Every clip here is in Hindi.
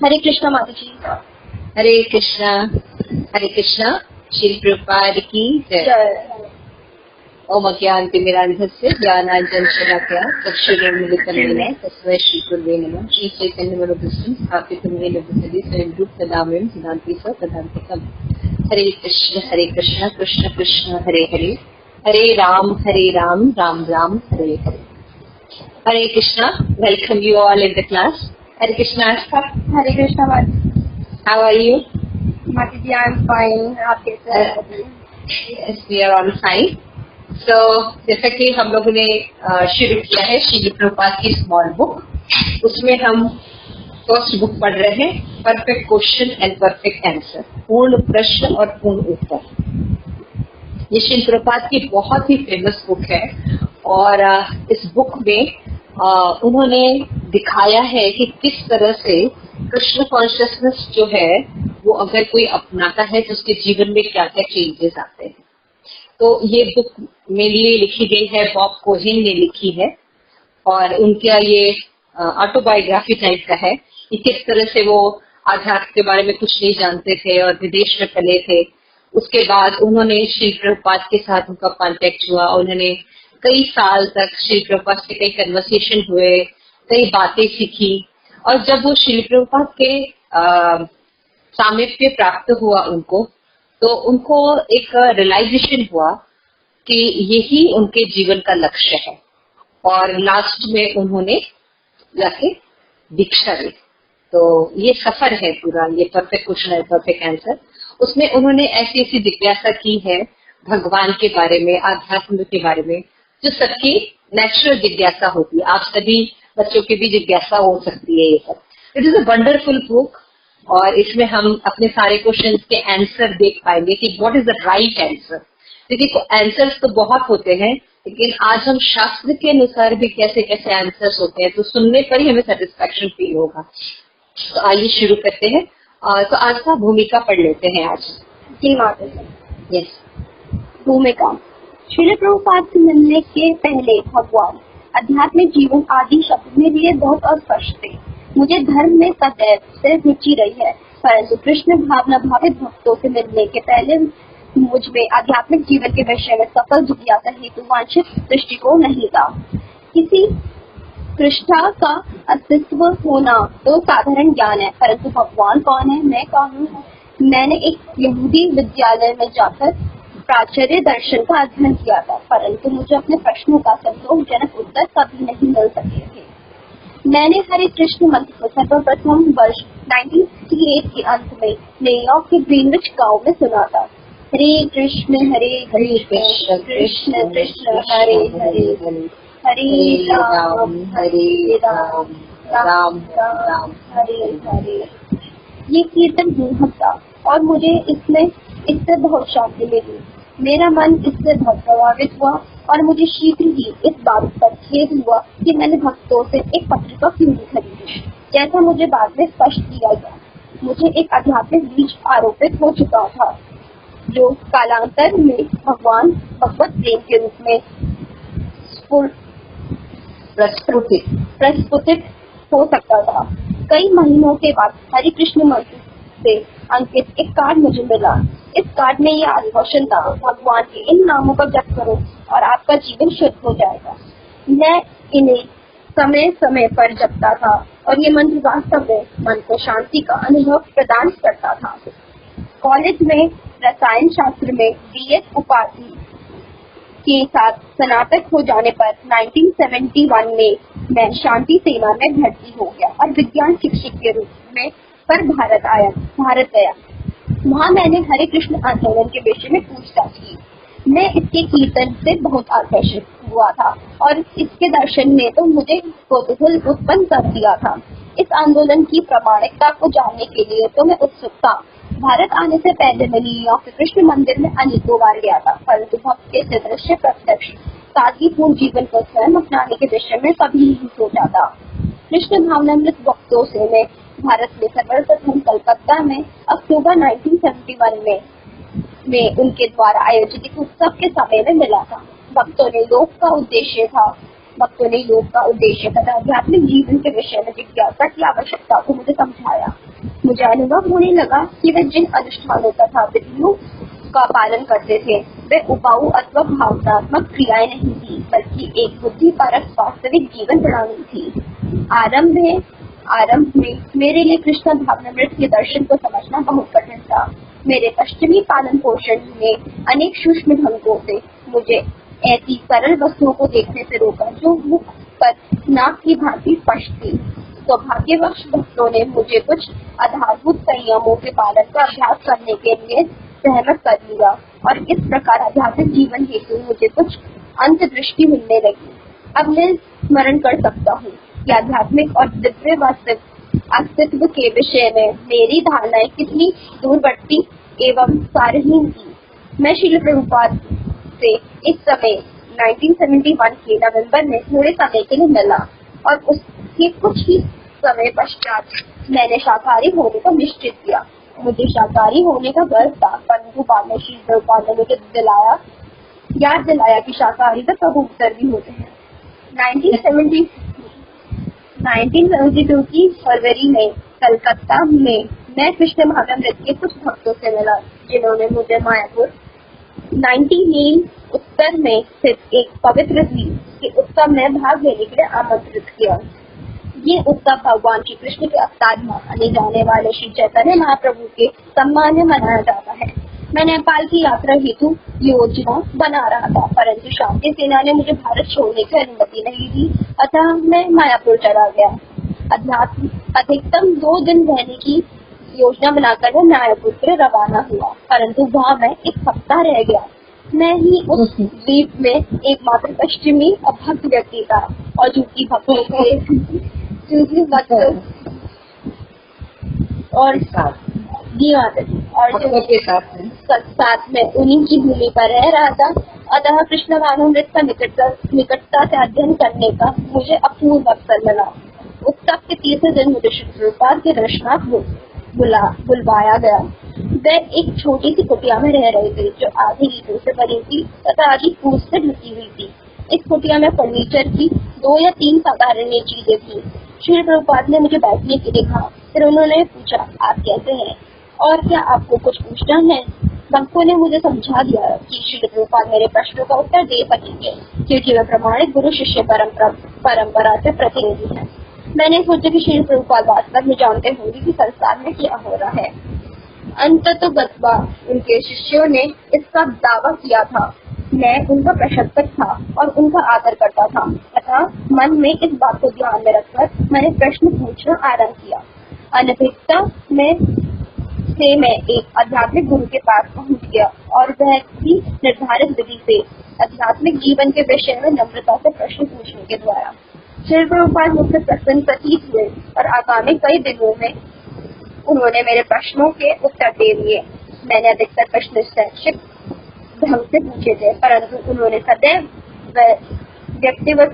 हरे कृष्णा माता जी। हरे कृष्णा। हरे कृष्णा। श्री प्रभुपाद की जय। ओम अज्ञानतिमिरान्धस्य ज्ञानाञ्जनशलाकया चक्षुरुन्मिलितं तस्मै श्रीगुरुवे नमः। श्री चैतन्य मनोभीष्टं स्थापितं येन भूतले स्वयं रूप तदाम्यं सिद्धान्ति स तदान्तिकम्। Hare Krishna Krishna Krishna Hare Hare, Hare Ram Ram Ram Hare Hare. Hare Krishna. Welcome you all in the class. Hare Krishna. Hare Krishna माता। हाउ आर यू माता जी? I am fine. आप कैसे हैं? Yes, we are all fine. So, जैसा कि हम लोगों ने शुरू किया है श्रील प्रभुपाद की स्मॉल बुक, उसमें हम फर्स्ट बुक पढ़ रहे हैं, perfect question and perfect answer, पूर्ण प्रश्न और पूर्ण उत्तर। ये श्रील प्रभुपाद की बहुत ही फेमस बुक है और इस बुक में उन्होंने दिखाया है कि किस तरह से कृष्ण कॉन्शियसनेस जो है वो अगर कोई अपनाता है तो उसके जीवन में क्या क्या चेंजेस आते हैं। तो ये बुक मेरे लिए लिखी गई है, बॉब कोहेन ने लिखी है और उनका ये ऑटोबायोग्राफी टाइप का है कि किस तरह से वो आध्यात्म के बारे में कुछ नहीं जानते थे और विदेश में पले थे। उसके बाद उन्होंने श्री प्रभुपाद के साथ उनका कांटेक्ट हुआ, उन्होंने कई साल तक श्री प्रभुपाद से कई कन्वर्सेशन हुए, कई बातें सीखी और जब वो श्री प्रभुपाद के सामीप्य प्राप्त हुआ उनको, तो उनको एक रियलाइजेशन हुआ कि यही उनके जीवन का लक्ष्य है और लास्ट में उन्होंने जाके दीक्षा ली। तो ये सफर है पूरा, ये परफेक्ट क्वेश्चन है परफेक्ट आंसर। उसमें उन्होंने ऐसी ऐसी जिज्ञासा की है भगवान के बारे में, आध्यात्म के बारे में, जो सबकी नेचुरल जिज्ञासा होती है। आप सभी बच्चों की भी जिज्ञासा हो सकती है ये सब। It is a wonderful book और इसमें हम अपने सारे क्वेश्चंस के आंसर देख पाएंगे कि what is the right answer. क्योंकि आंसर्स तो बहुत होते हैं, लेकिन आज हम शास्त्र के अनुसार भी कैसे कैसे आंसर्स होते हैं, तो सुनने पर ही हमें सेटिस्फैक्शन फील होगा। तो आइए शुरू करते हैं। तो आज का भूमिका पढ़ लेते हैं आज। जी माता जी। यस। भूमिका। श्रील प्रभुपाद से मिलने के पहले भगवान, आध्यात्मिक जीवन आदि शब्द मेरे लिए बहुत अस्पष्ट थे। मुझे धर्म में सदैव से रुचि रही है, परंतु कृष्ण भावना भावित भक्तों से मिलने के पहले मुझ में आध्यात्मिक जीवन के विषय में सफल जिज्ञासा हेतु वांछित दृष्टिकोण नहीं था। किसी कृष्णा का अस्तित्व होना तो साधारण ज्ञान है, परंतु भगवान कौन है, मैं कौन हूँ? मैंने एक यहूदी विद्यालय में जाकर प्राचार्य दर्शन का अध्ययन किया था, परंतु मुझे अपने प्रश्नों का संतोषजनक उत्तर कभी नहीं मिल सके थे। मैंने हरे कृष्ण मंत्र को सर्वप्रथम वर्ष 1968 के अंत में न्यूयॉर्क के ग्रीनविच गांव में सुना था। हरे कृष्ण कृष्ण कृष्ण हरे हरे, हरे राम राम राम हरे हरे। ये कीर्तन बेहद था और मुझे इससे बहुत शांति मिली। मेरा मन इससे बहुत प्रभावित हुआ और मुझे शीघ्र ही इस बात पर खेद हुआ कि मैंने भक्तों से एक पत्रिका क्यों नहीं खरीदी। जैसा मुझे बाद में स्पष्ट किया गया, मुझे एक आध्यात्मिक बीज आरोपित हो चुका था, जो कालांतर में भगवान भगवत प्रेम के रूप में प्रस्फुटित हो सकता था। कई महीनों के बाद हरे कृष्ण मंत्र से अंकित एक कार्ड मुझे मिला। इस कार्ड में यह आश्वासन था, भगवान के इन नामों का जप करो और आपका जीवन शुद्ध हो जाएगा। मैं इन्हें समय समय पर जपता था और ये मंत्र वास्तव में मन को शांति का अनुभव प्रदान करता था। कॉलेज में रसायन शास्त्र में BS उपाधि के साथ स्नातक हो जाने पर 1971 में मैं शांति सेना में भर्ती हो गया और विज्ञान शिक्षक के रूप में पर भारत गया। वहाँ मैंने हरे कृष्ण आंदोलन के विषय में पूछताछ की। मैं इसके कीर्तन से बहुत आकर्षित हुआ था और इसके दर्शन ने तो मुझे कौतूहल उत्पन्न कर दिया था। इस आंदोलन की प्रामाणिकता को जानने के लिए तो मैं उत्सुक था। भारत आने से पहले मैं न्यूयॉर्क के कृष्ण मंदिर में अनेकों बार गया था, परंतु भक्त के दृश्य प्रत्यक्ष सादगीपूर्ण जीवन को स्वयं अपनाने के विषय में कभी नहीं सोचा था। कृष्ण भावनामृत भक्तों से मैं भारत में सर्वप्रथम कलकत्ता में अक्टूबर 1971 में उनके द्वारा आयोजित एक उत्सव के समय में मिला था। भक्तों ने योग का उद्देश्य था भक्तों ने योग का उद्देश्य तथा आध्यात्मिक जीवन के विषय में जिज्ञासा की आवश्यकता को मुझे समझाया। मुझे अनुभव होने लगा कि वे जिन अनुष्ठानों तथा विधियों का पालन करते थे वे उपाऊ अथवा भावनात्मक क्रियाएं नहीं थी, बल्कि एक बुद्धिपरक वास्तविक जीवन प्रणाली थी। आरंभ में मेरे लिए कृष्ण भावनामृत के दर्शन को समझना बहुत कठिन था। मेरे पश्चिमी पालन पोषण में अनेक सूक्ष्म ढंगों से मुझे ऐसी सरल वस्तुओं को देखने से रोका जो मुख पर नाक की भांति स्पष्ट थी। सौभाग्यवश भक्तों ने मुझे कुछ आधारभूत संयमों के पालन का अभ्यास करने के लिए सहमत कर लिया और इस प्रकार आध्यात्मिक जीवन हेतु मुझे कुछ अंतर्दृष्टि मिलने लगी। अब मैं स्मरण कर सकता हूँ कि आध्यात्मिक और दिव्य अस्तित्व के विषय में मेरी धारणाएं कितनी दूरवर्ती एवं सारहीन थी। मैं श्रील प्रभुपाद से इस समय 1971 के नवंबर में थोड़े समय के लिए मिला और उसके कुछ ही समय पश्चात मैंने शाकाहारी होने को निश्चित किया। मुझे शाकाहारी होने का गर्व था, परंतु बाद में श्रील प्रभुपाद ने मुझे याद दिलाया कि शाकाहारी का कबूतर भी होते हैं। 1972 की फरवरी में कलकत्ता में मैं कृष्ण भावनामृत के कुछ भक्तों से मिला, जिन्होंने मुझे मायापुर 90 मील उत्तर में स्थित एक पवित्र द्वीप के उत्सव में भाग लेने के लिए आमंत्रित किया। ये उत्सव भगवान श्री कृष्ण के अवतार माने जाने वाले श्री चैतन्य महाप्रभु के सम्मान में मनाया जाता है। मैं नेपाल की यात्रा हेतु योजना बना रहा था, परंतु शांति सेना ने मुझे भारत छोड़ने की अनुमति नहीं दी, अतः मैं मायापुर चला गया। अधिकतम 2 दिन रहने की योजना बनाकर मैं मायापुर के लिए रवाना हुआ, परंतु वहाँ मैं 1 हफ्ता रह गया। मैं ही उस द्वीप में एकमात्र पश्चिमी अभक्त व्यक्ति था और झूठी भक्तों और साथ में उन्हीं की भूमि पर रह रहा था। अतः कृष्ण भावनामृत का निकटता से अध्ययन करने का मुझे अपूर्व अवसर मिला। उत्सव के 3 दिन मुझे श्री प्रभुपाद के दर्शनार्थ बुलवाया गया। वे एक छोटी सी कुटिया में रह रहे थे जो आधी ईंटों से बनी थी तथा आधी फूस से ढकी हुई थी। इस कुटिया में फर्नीचर की 2 या 3 साधारण चीजें थी। श्री प्रभुपाद ने मुझे बैठने के लिए कहा, फिर उन्होंने पूछा, आप कैसे हैं और क्या आपको कुछ पूछना है? भक्तों ने मुझे समझा दिया कि श्री प्रभुपाद मेरे प्रश्नों का उत्तर दे सकेंगे क्योंकि वे प्रमाणिक गुरु शिष्य परंपरा से प्रतिनिधि हैं। मैंने सोचा कि श्री प्रभुपाद वास्तव में जानते होंगे कि संसार में क्या हो रहा है। अंततोगत्वा उनके शिष्यों ने इसका दावा किया था। मैं उनका प्रशंसक था और उनका आदर करता था, अतः मन में इस बात को ध्यान में रखकर मैंने प्रश्न पूछना आरंभ किया। अनभिज्ञता से मैं एक आध्यात्मिक गुरु के पास पहुंच गया और वह भी निर्धारित विधि से आध्यात्मिक जीवन के विषय में नम्रता से प्रश्न पूछने के द्वारा। श्री प्रभुपाद मुझसे प्रसन्न प्रतीत हुए और आगामी कई दिनों में उन्होंने मेरे प्रश्नों के उत्तर दे दिए। मैंने अधिकतर प्रश्न शैक्षिक ढंग से पूछे थे, परंतु उन्होंने सदैव व्यक्तिगत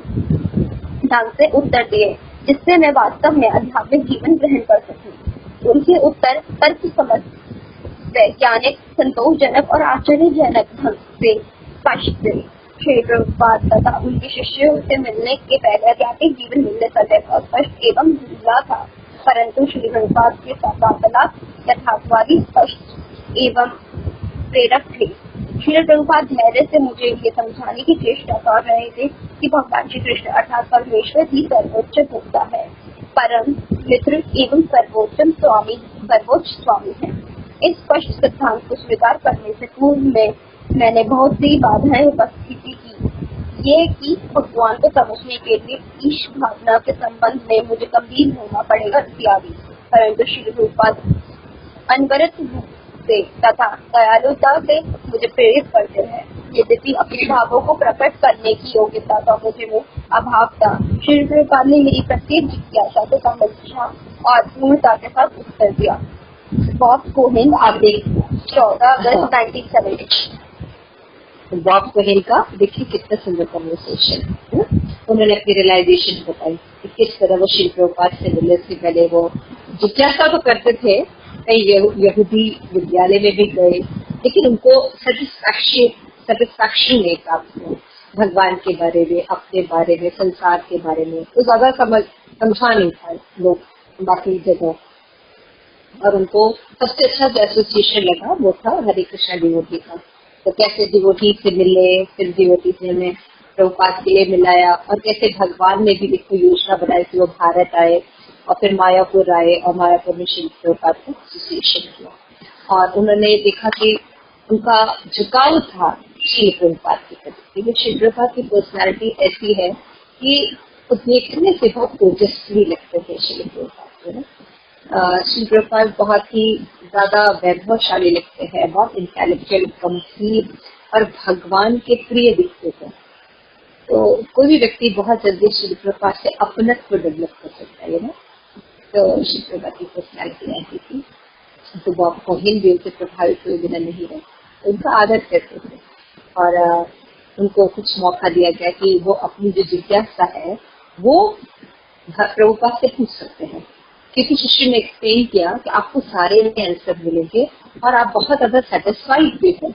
ढंग से उत्तर दिए जिससे मैं वास्तव में आध्यात्मिक जीवन ग्रहण कर सकूं। उनके उत्तर तर्कसम्मत, वैज्ञानिक, संतोषजनक और आश्चर्यजनक ढंग से स्पष्ट थे। श्री प्रभुपाद तथा उनके शिष्यों से मिलने के पहले आध्यात्मिक जीवन मिलने सदैव अस्पष्ट एवं धुंधला था, परंतु श्री प्रभुपाद के साथ वार्तालाप यथार्थवादी, स्पष्ट एवं प्रेरक थे। श्री प्रभुपाद धैर्य से मुझे ये समझाने की चेष्टा कर रहे थे कि भगवान श्री कृष्ण अर्थात परमेश्वर ही सर्वोच्च भोक्ता है, परम मित्र एवं सर्वोच्च स्वामी है। इस स्पष्ट सिद्धांत को स्वीकार करने से पूर्व मैंने बहुत सी बाधाएं उपस्थिति की। ये कि भगवान को समझने के लिए ईश भावना के संबंध में मुझे गंभीर होना पड़ेगा इत्यादि, परंतु श्री प्रभुपाद अनवरत से तथा दयालुता से मुझे प्रेरित करते हैं। यद्यपि अपने भावों को प्रकट करने की योग्यता का मुझे वो अभाव था, श्री प्रभुपाद ने मेरी प्रत्येक जिज्ञासा को समझा और पूर्णता के साथ उत्तर दिया। बॉब कोहेन, आप देख 14 अगस्त 1970। बॉब कोहेन का देखिए कितना सुंदर कन्वर्सेशन है। उन्होंने अपनी रियलाइजेशन बताई कि किस तरह वो श्री प्रभुपाद से मिलने से पहले वो जिज्ञासा तो करते थे, कई यहूदी विद्यालय में भी गए, लेकिन उनको सेटिस्फैक्शन नहीं प्राप्त हुआ। भगवान के बारे में, अपने बारे में, संसार के बारे में तो ज्यादा समझा नहीं था लोग बाकी जगह। और उनको सबसे अच्छा जो एसोसिएशन लगा वो था हरे कृष्णा डिवोटी का। तो कैसे डिवोटी से मिले, फिर डिवोटी से हमें प्रभुपाद के लिए मिलाया, और कैसे भगवान ने भी देखो योजना बनाई कि वो भारत आए और फिर मायापुर आए और मायापुर में श्री प्रभुपाद का एसोसिएशन किया। और उन्होंने देखा कि उनका झुकाव था श्री प्रभुपाद के प्रति, क्योंकि श्री प्रभुपाद की पर्सनैलिटी ऐसी है कि देखने से बहुत ओजस्वी लगते थे श्री प्रभुपाद को। श्री प्रभुपाद बहुत ही ज्यादा वैभवशाली लगते हैं, बहुत इंटेलेक्चुअल, गंभीर और भगवान के प्रिय दिखते थे। तो कोई भी व्यक्ति बहुत जल्दी श्री प्रभुपाद से अपनत्व डेवलप कर सकता है ना। तो श्री प्रभुपाद की पर्सनैलिटी ऐसी थी, तो वो कोहिन भी उनसे प्रभावित हुए बिना नहीं रहे, उनका आदर करते थे। और उनको कुछ मौका दिया गया कि वो अपनी जो जिज्ञासा है वो प्रभुपाद से पूछ सकते हैं, क्योंकि शिष्य ने एक्सप्लेन किया कि आपको सारे आंसर मिलेंगे और आप बहुत ज्यादा सेटिस्फाइड भी हैं,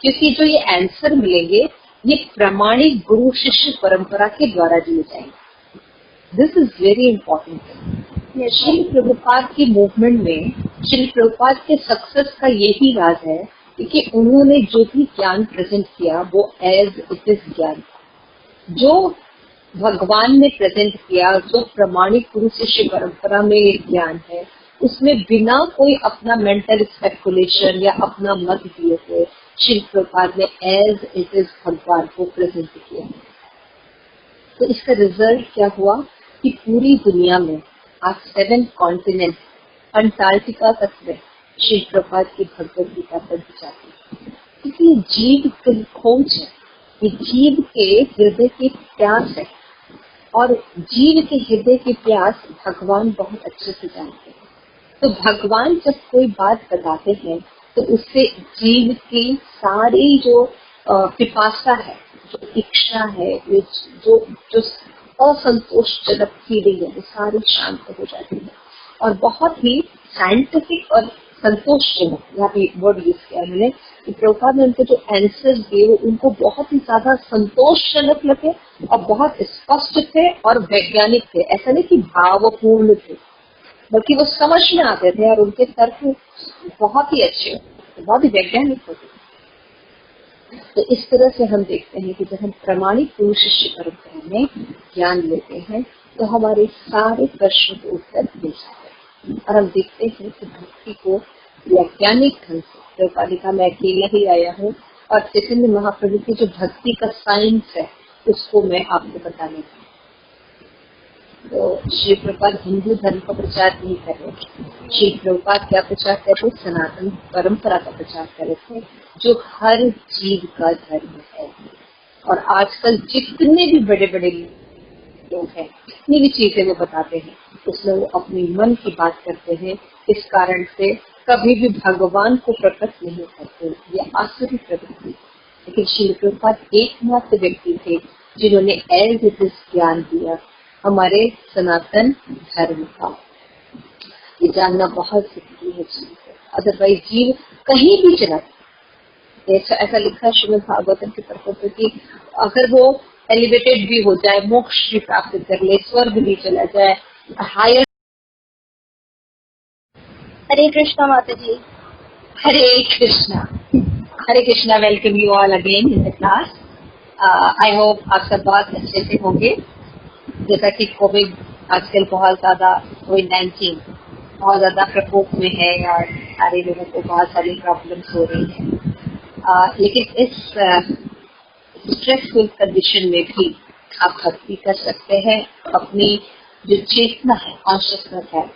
क्योंकि जो ये आंसर मिलेंगे ये प्रामाणिक गुरु शिष्य परंपरा के द्वारा दिए जाएंगे। This is very important. Shri Prabhupada की मूवमेंट में श्री प्रभुपाद के सक्सेस का यही राज है कि उन्होंने जो भी ज्ञान प्रेजेंट किया वो एज इट इज ज्ञान, जो भगवान ने प्रेजेंट किया, जो प्रमाणिक गुरु शिष्य परंपरा में ज्ञान है, उसमें बिना कोई अपना मेंटल स्पेकुलेशन या अपना मत दिए हुए श्री प्रभुपाद ने एज इट इज भगवान को प्रेजेंट किया। तो इसका रिजल्ट क्या हुआ कि पूरी दुनिया में आज 7 कॉन्टिनेंट, अंटार्कटिका तक में श्री प्रभुपाद की भगवत गीता पढ़ी जाती है, क्योंकि जीव की खोज है, ये जीव के हृदय की प्यास है, और जीव के हृदय की प्यास भगवान बहुत अच्छे से जानते हैं। तो भगवान जब कोई बात बताते हैं तो उससे जीव की सारी जो पिपासा है, जो इच्छा है, जो जो असंतोषजनक फीलिंग है, वो सारी शांत हो जाती है। और बहुत ही साइंटिफिक और संतोषजनक, यहाँ पे वर्ड यूज किया मैंने, कि प्रभुपाद ने उनको जो आंसर्स दिए वो उनको बहुत ही ज्यादा संतोषजनक लगे और बहुत स्पष्ट थे और वैज्ञानिक थे। ऐसा नहीं कि भावपूर्ण थे, बल्कि वो समझ में आते थे और उनके तर्क बहुत ही अच्छे होते, बहुत ही वैज्ञानिक होते। तो इस तरह से हम देखते हैं कि जब हम प्रामाणिक गुरु शिष्य परंपरा में ज्ञान लेते हैं तो हमारे सारे प्रश्न के उत्तर मिल जाते हैं। और हम देखते हैं कि भक्ति को वैज्ञानिक ढंग से, प्रभुपादिका मैं अकेला ही आया हूँ और चैतन्य महाप्रभु की जो भक्ति का साइंस है उसको मैं आपको बताने का। तो श्री प्रभुपाद हिंदू धर्म का प्रचार नहीं कर रहे, श्री प्रभुपाद क्या प्रचार कर रहे, सनातन परंपरा का प्रचार कर रहे थे, जो हर जीव का धर्म है। और आजकल जितने भी बड़े बड़े लोग हैं, जितनी भी चीजें वो बताते हैं, उसमें वो अपनी मन की बात करते हैं। इस कारण से कभी भी भगवान को प्रकट नहीं करते, ये आसुरी प्रवृत्ति। लेकिन श्री प्रभुपाद एकमात्र व्यक्ति थे जिन्होंने एज इट इज ज्ञान दिया हमारे सनातन धर्म का। ये जानना बहुत जरूरी है जीव को, अदरवाइज जीव कहीं भी चला। ऐसा लिखा है श्रीमद् भागवतम की तरफ से कि अगर वो एलिवेटेड भी हो जाए, मोक्ष भी प्राप्त कर ले, स्वर्ग भी चला जाए, हायर। हरे कृष्णा माता जी। Hare Krishna. Hare Krishna. Welcome you all again in the class. I hope आप सब बहुत अच्छे से होंगे। जैसा कि कोविड आजकल बहुत ज्यादा, कोविड-19 बहुत ज्यादा प्रकोप में है और सारे लोगों को बहुत सारी प्रॉब्लम्स हो रही है, लेकिन इस स्ट्रेसफुल कंडीशन में भी आप भक्ति कर सकते हैं। अपनी जो चेतना है, कॉन्शियसनेस है,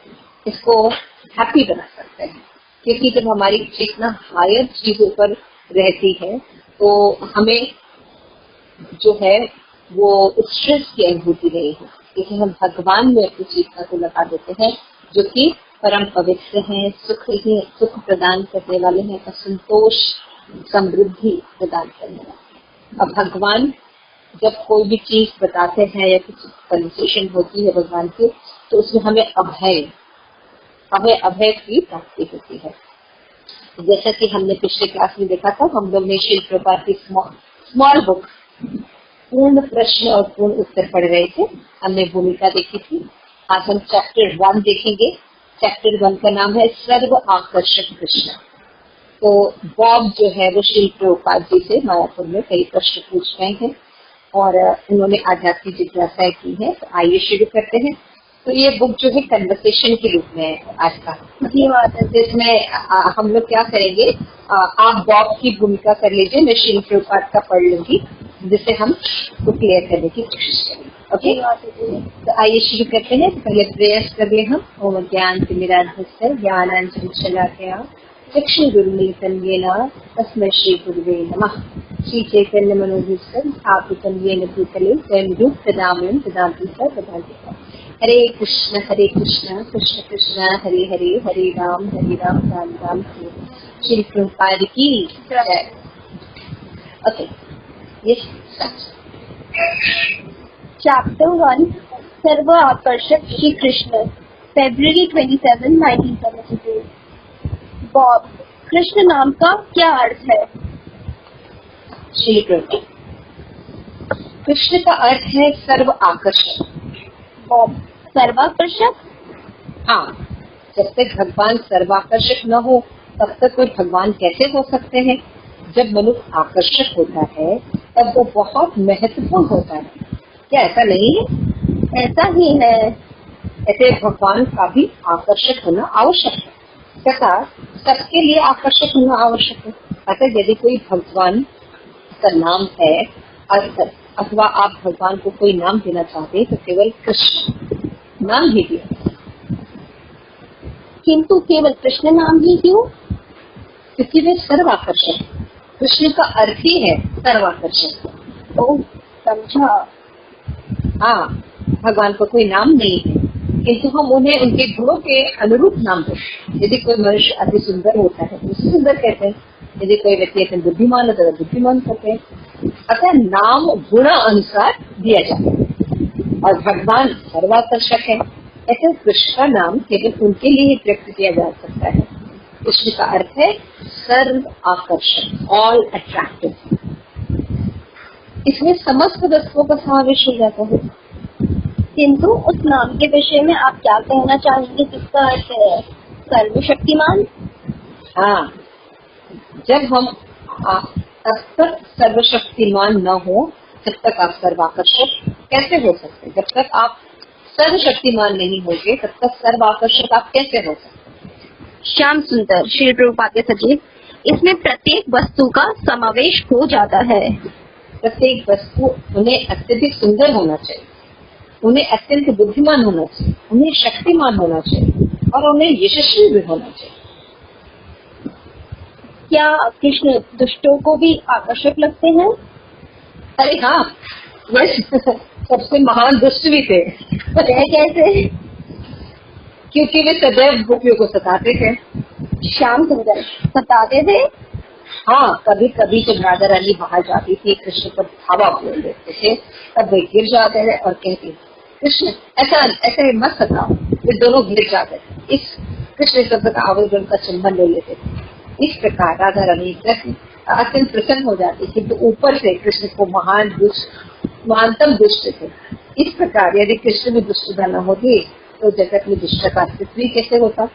इसको हैप्पी बना सकते हैं, क्योंकि जब हमारी चेतना हायर चीजों पर रहती है तो हमें जो है वो स्ट्रेस की अनुभूति नहीं है, क्योंकि हम भगवान में अपनी चेतना को लगा देते हैं, जो कि परम पवित्र हैं, सुख प्रदान करने वाले हैं और संतोष, समृद्धि प्रदान करने वाले हैं। अब भगवान जब कोई भी चीज बताते हैं या कुछ कन्वर्सेशन होती है भगवान की, तो उसमें हमें अभय की प्राप्ति होती है। जैसा कि हमने पिछले क्लास में देखा था, हम लोग ने श्री प्रभुपाद की स्मॉल बुक पूर्ण प्रश्न और पूर्ण उत्तर पढ़ रहे थे। हमने भूमिका देखी थी। आज हम चैप्टर 1 देखेंगे। चैप्टर 1 का नाम है सर्व आकर्षक कृष्ण। तो बॉब जो है वो श्री प्रभुपाद जी से मायापुर में कई प्रश्न पूछ रहे हैं और उन्होंने आध्यात्मिक जिज्ञासाएं की है। तो आइए शुरू करते हैं। तो ये बुक जो है कन्वर्सेशन के रूप में है आज का। जिसमें हम लोग क्या करेंगे, आप बॉब की भूमिका कर लीजिए, मैं श्री प्रभुपाद का पढ़ लूंगी, जिससे हम उसको क्लियर करने की कोशिश करेंगे। ओके, तो आइए शुरू करते हैं। पहले प्रयास कर ले हम। ओम ज्ञान तिमिरान्धस्य ज्ञानांजन शलाकया चक्षु गुरुमिलितं येन तस्मै श्री गुरुवे नमः। श्री चैतन्य मनोभीष्टं स्थापितं येन भूतले स्वयं रूपकदामयं ददाति च ददाति। हरे कृष्ण कृष्ण कृष्ण हरे हरे, हरे राम राम राम हरे। श्री प्रभुपाद की जय। Okay, yes. चैप्टर 1 सर्व आकर्षक श्री कृष्ण, February 27, 1972। बॉब, कृष्ण नाम का क्या अर्थ है? श्री प्रभुपाद, कृष्ण का अर्थ है सर्व आकर्षक। बॉब, सर्वाकर्षक? हाँ, जब तक भगवान सर्वाकर्षक न हो तब तक कोई भगवान कैसे हो सकते हैं। जब मनुष्य आकर्षक होता है तब वो बहुत महत्वपूर्ण होता है। क्या ऐसा नहीं है? ऐसा ही है। ऐसे भगवान का भी आकर्षक होना आवश्यक है तथा सबके लिए आकर्षक होना आवश्यक है। अतः यदि कोई भगवान का नाम है अथवा आप भगवान को कोई नाम देना चाहते हैं तो केवल कृष्ण नाम ही दिया। किंतु केवल कृष्ण नाम ही क्यों? क्योंकि वे सर्वाकर्षक। कृष्ण का अर्थ ही है सर्वाकर्षक। ओह, समझा। हाँ, भगवान को कोई नाम नहीं है किंतु हम उन्हें उनके गुणों के अनुरूप नाम देते। यदि कोई मनुष्य अति सुंदर होता है तो उसे सुंदर कहते हैं, यदि कोई व्यक्ति अति बुद्धिमान होता है तो बुद्धिमान कहते हैं। अतः नाम गुण अनुसार दिया जाता है और भगवान सर्वाकर्षक है। ऐसे कृष्ण का नाम केवल उनके लिए ही प्रयुक्त किया जा सकता है। कृष्ण का अर्थ है सर्व आकर्षक, ऑल अट्रैक्टिव। इसमें समस्त वस्तुओं का समावेश हो जाता है। किंतु उस नाम के विषय में आप क्या कहना चाहेंगे जिसका अर्थ है सर्वशक्तिमान? हाँ, जब हम तब तक सर्वशक्तिमान न हो जब तक आप सर्वाकर्षक कैसे हो सकते? जब तक आप सर्वशक्तिमान नहीं होंगे तब तक सर्वाकर्षक आप कैसे हो सकते? श्याम सुंदर, श्री प्रभुपाद के सचिव, इसमें प्रत्येक वस्तु का समावेश हो जाता है। प्रत्येक वस्तु उन्हें अत्यधिक सुंदर होना चाहिए, उन्हें अत्यंत बुद्धिमान होना चाहिए, उन्हें शक्तिमान होना चाहिए और उन्हें यशस्वी भी होना चाहिए। क्या कृष्ण दुष्टों को भी आकर्षक लगते हैं? अरे हाँ, सबसे महान दुष्ट भी थे। कैसे? क्योंकि वे सदैव गोपियों को सताते थे। श्याम सुंदर सताते थे? हाँ, कभी कभी जब राधा रानी बाहर जाती थी कृष्ण पर धावा बोल देते थे, तब वे गिर जाते थे और कहते कृष्ण ऐसा ऐसे मत सताओ। वे दोनों गिर जाते थे। इस कृष्ण शब्द का आवेदन का चुंबन ले लेते थे। इस प्रकार राधा रानी अत्यंत प्रसन्न हो जाती थी। तो ऊपर से कृष्ण को महानतम दुष्ट थे। इस प्रकार यदि कृष्ण में दुष्टता न होती तो जगत में दुष्ट का अस्तित्व कैसे होता?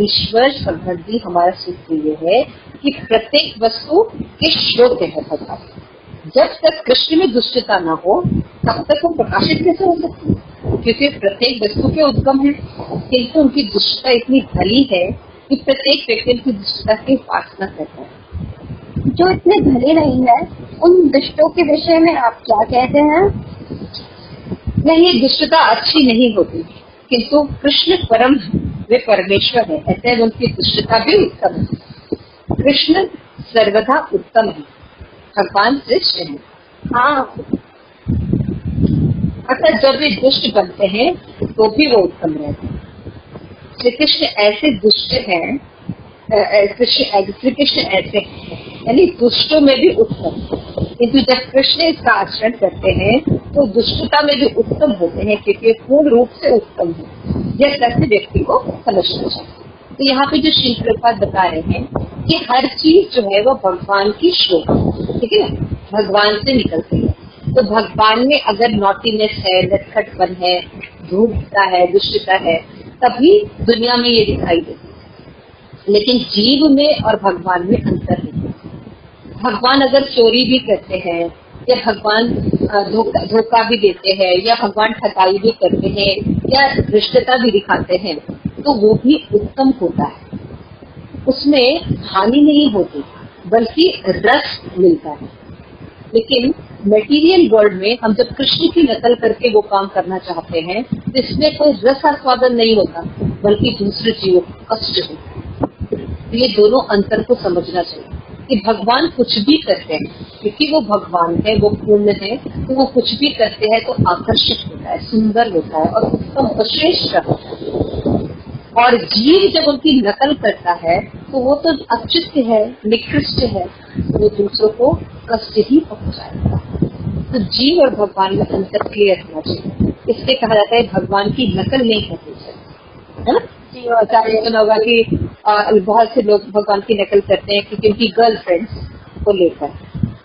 ईश्वर संबंधी हमारा सूत्र ये है कि प्रत्येक वस्तु के श्रोत है भगवान। जब तक कृष्ण में दुष्टता न हो तब तक वो प्रकाशित कैसे हो सकती? क्योंकि प्रत्येक वस्तु के उद्गम है, किंतु उनकी दुष्टता इतनी भली है कि प्रत्येक व्यक्ति की दुष्टता की उपासना करता है। जो इतने भले नहीं है उन दुष्टों के विषय में आप क्या कहते हैं? नहीं, दुष्टता अच्छी नहीं होती, किंतु कृष्ण परम वे परमेश्वर है, ऐसे उनकी दुष्टता भी उत्तम है। कृष्ण सर्वदा उत्तम है, भगवान श्रेष्ठ है। हाँ, अतः जब वे दुष्ट बनते हैं तो भी वो उत्तम रहते हैं। श्री कृष्ण ऐसे दुष्ट हैं, श्री कृष्ण ऐसे यानी दुष्टों में भी उत्तम, किंतु जब कृष्ण इसका आचरण करते हैं तो दुष्टता में भी उत्तम होते हैं, क्योंकि पूर्ण रूप से उत्तम है। यह तथ्य व्यक्ति को समझना चाहिए। तो यहाँ पे जो श्री प्रभुपाद बता रहे हैं कि हर चीज जो है वो भगवान की शोभा, ठीक है ना, भगवान से निकलती है। तो भगवान में अगर नॉटीनेस है, नटखटपन है, धूर्तता है, दुष्टता है, तभी दुनिया में ये दिखाई देती है। लेकिन जीव में और भगवान में अंतर नहीं है। भगवान अगर चोरी भी करते हैं या भगवान धोखा भी देते हैं या भगवान ठगाई भी करते हैं या धृष्टता भी दिखाते हैं, तो वो भी उत्तम होता है। उसमें हानि नहीं होती बल्कि रस मिलता है। लेकिन मटेरियल वर्ल्ड में हम जब कृष्ण की नकल करके वो काम करना चाहते हैं तो इसमें कोई रस आस्वादन नहीं होता बल्कि दूसरे जीवों को कष्ट होता है। तो ये दोनों अंतर को समझना चाहिए कि भगवान कुछ भी करते हैं, क्योंकि वो भगवान है, वो पूर्ण है, तो वो कुछ भी करते हैं तो आकर्षक होता है, सुंदर होता है और उत्तम श्रेष्ठ होता है। और जीव जब उनकी नकल करता है तो वो तो अच्युत है, निकृष्ट है, वो दूसरों को कष्ट ही पहुंचाएगा। तो जीव और भगवान में अंतर क्लियर होना चाहिए। इसलिए कहा जाता है भगवान की नकल नहीं करनी चाहिए, है ना। सुना होगा कि बहुत से लोग भगवान की नकल करते हैं क्योंकि उनकी गर्लफ्रेंड्स को लेकर।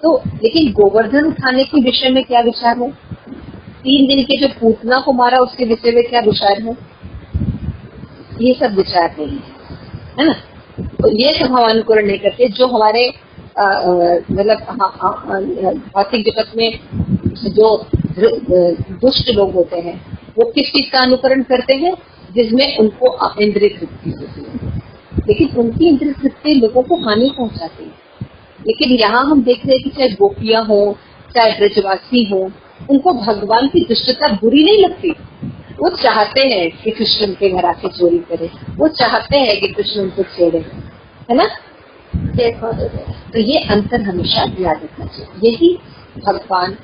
तो लेकिन गोवर्धन उठाने के विषय में क्या विचार है? 3 दिन के जो पूतना को मारा उसके विषय में क्या विचार है? ये सब विचार नहीं है ना। तो ये सब हम अनुकरण नहीं करते। जो हमारे मतलब भौतिक जगत में जो दुष्ट लोग होते हैं वो किस चीज का अनुकरण करते हैं? जिसमें उनको इंद्रिय तृप्ति होती है, लेकिन उनकी इंद्रिय तृप्ति लोगों को हानि पहुंचाती है। लेकिन यहाँ हम देख रहे हैं कि चाहे गोपियां हो चाहे ब्रजवासी हो, उनको भगवान की दुष्टता बुरी नहीं लगती। वो चाहते हैं कि कृष्ण उनके घर आके चोरी करे, वो चाहते हैं कि कृष्ण उनको छेड़े, है ना। तो ये अंतर हमेशा याद रखना चाहिए। यही भगवान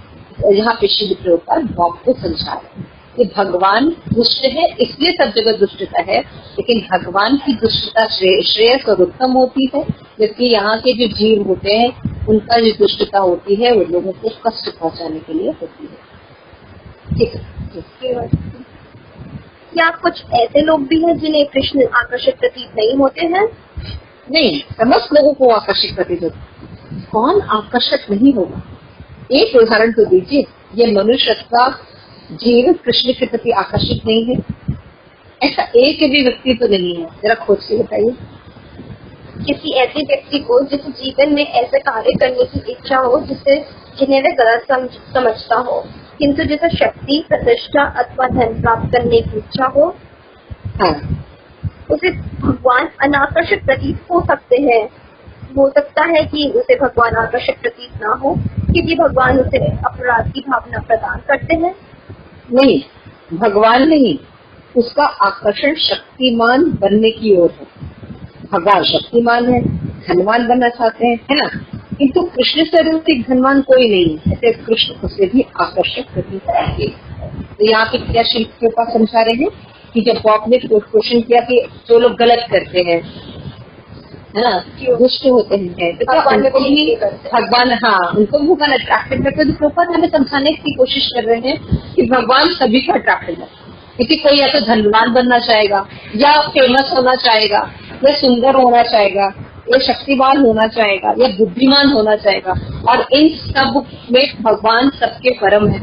यहाँ पे श्री प्रभुपाद बॉब को समझा रहे हैं कि भगवान दुष्ट है इसलिए सब जगह दुष्टता है, लेकिन भगवान की दुष्टता श्रेयस और उत्तम होती है, जबकि यहाँ के जो जीव होते हैं उनका जो दुष्टता होती है वो लोगों को कष्ट पहुंचाने के लिए होती है। ठीक है। क्या कुछ ऐसे लोग भी हैं जिन्हें कृष्ण आकर्षक प्रतीत नहीं होते हैं? नहीं, समस्त लोगों को आकर्षक प्रतीत होते। कौन आकर्षक नहीं होगा? एक उदाहरण तो दीजिए। ये मनुष्य का जीव कृष्ण के प्रति आकर्षित नहीं है, ऐसा एक भी व्यक्ति तो नहीं है। जरा खोज के बताइए किसी ऐसे व्यक्ति को जिस जीवन में ऐसे कार्य करने की इच्छा हो जिन्हें वह गलत समझता हो, किंतु जिसे शक्ति, प्रतिष्ठा अथवा धन प्राप्त करने की इच्छा हो, हाँ, उसे भगवान अनाकर्षक प्रतीत हो सकते हैं। हो सकता है कि उसे भगवान आकर्षक प्रतीत ना हो क्योंकि भगवान उसे अपराध की भावना प्रदान करते हैं। नहीं, भगवान नहीं, उसका आकर्षण शक्तिमान बनने की ओर है। भगवान शक्तिमान है, धनवान बनना चाहते हैं, है ना। किंतु कृष्ण से अधिक धनवान कोई नहीं है, ऐसे कृष्ण उसे भी आकर्षक प्रतीत होंगे। तो यहाँ पे क्या शिल्प के ऊपर समझा रहे हैं कि जब बॉब ने क्वेश्चन किया कि जो लोग गलत करते हैं, है ना, दुष्ट होते हैं, तो भगवान हाँ उनको भगवान अट्रैक्टिव करते हैं। तो हमें समझाने की कोशिश कर रहे हैं कि भगवान सभी को अट्रैक्टिव है, क्योंकि कोई या तो धनवान बनना चाहेगा या फेमस होना चाहेगा या सुंदर होना चाहेगा या शक्तिमान होना चाहेगा या बुद्धिमान होना चाहेगा, और इन सब में भगवान सबके परम है।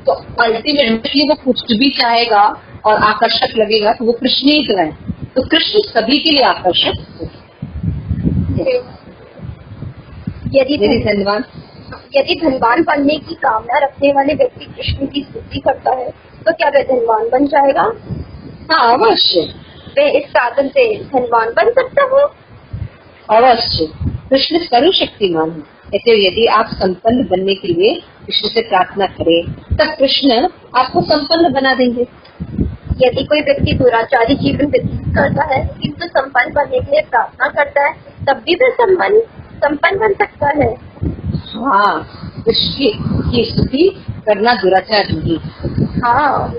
तो अल्टीमेटली वो कुछ भी चाहेगा और आकर्षक लगेगा तो वो कृष्ण ही है। तो कृष्ण सभी के लिए आकर्षक होगा। यदि धनवान बनने की कामना रखने वाले व्यक्ति कृष्ण की स्तुति करता है तो क्या वह धनवान बन जाएगा? हाँ, अवश्य। वह इस साधन से धनवान बन सकता है? अवश्य। कृष्ण सर्वशक्तिमान है, ऐसे यदि आप संपन्न बनने के लिए कृष्ण से प्रार्थना करें तब कृष्ण आपको संपन्न बना देंगे। यदि कोई व्यक्ति दुराचारी जीवन व्यतीत करता है किंतु संपन्न बनने के लिए प्रार्थना करता है तब भी वह संपन्न बन सकता है। हाँ, कृष्ण की स्तुति करना दुराचार नहीं। हाँ,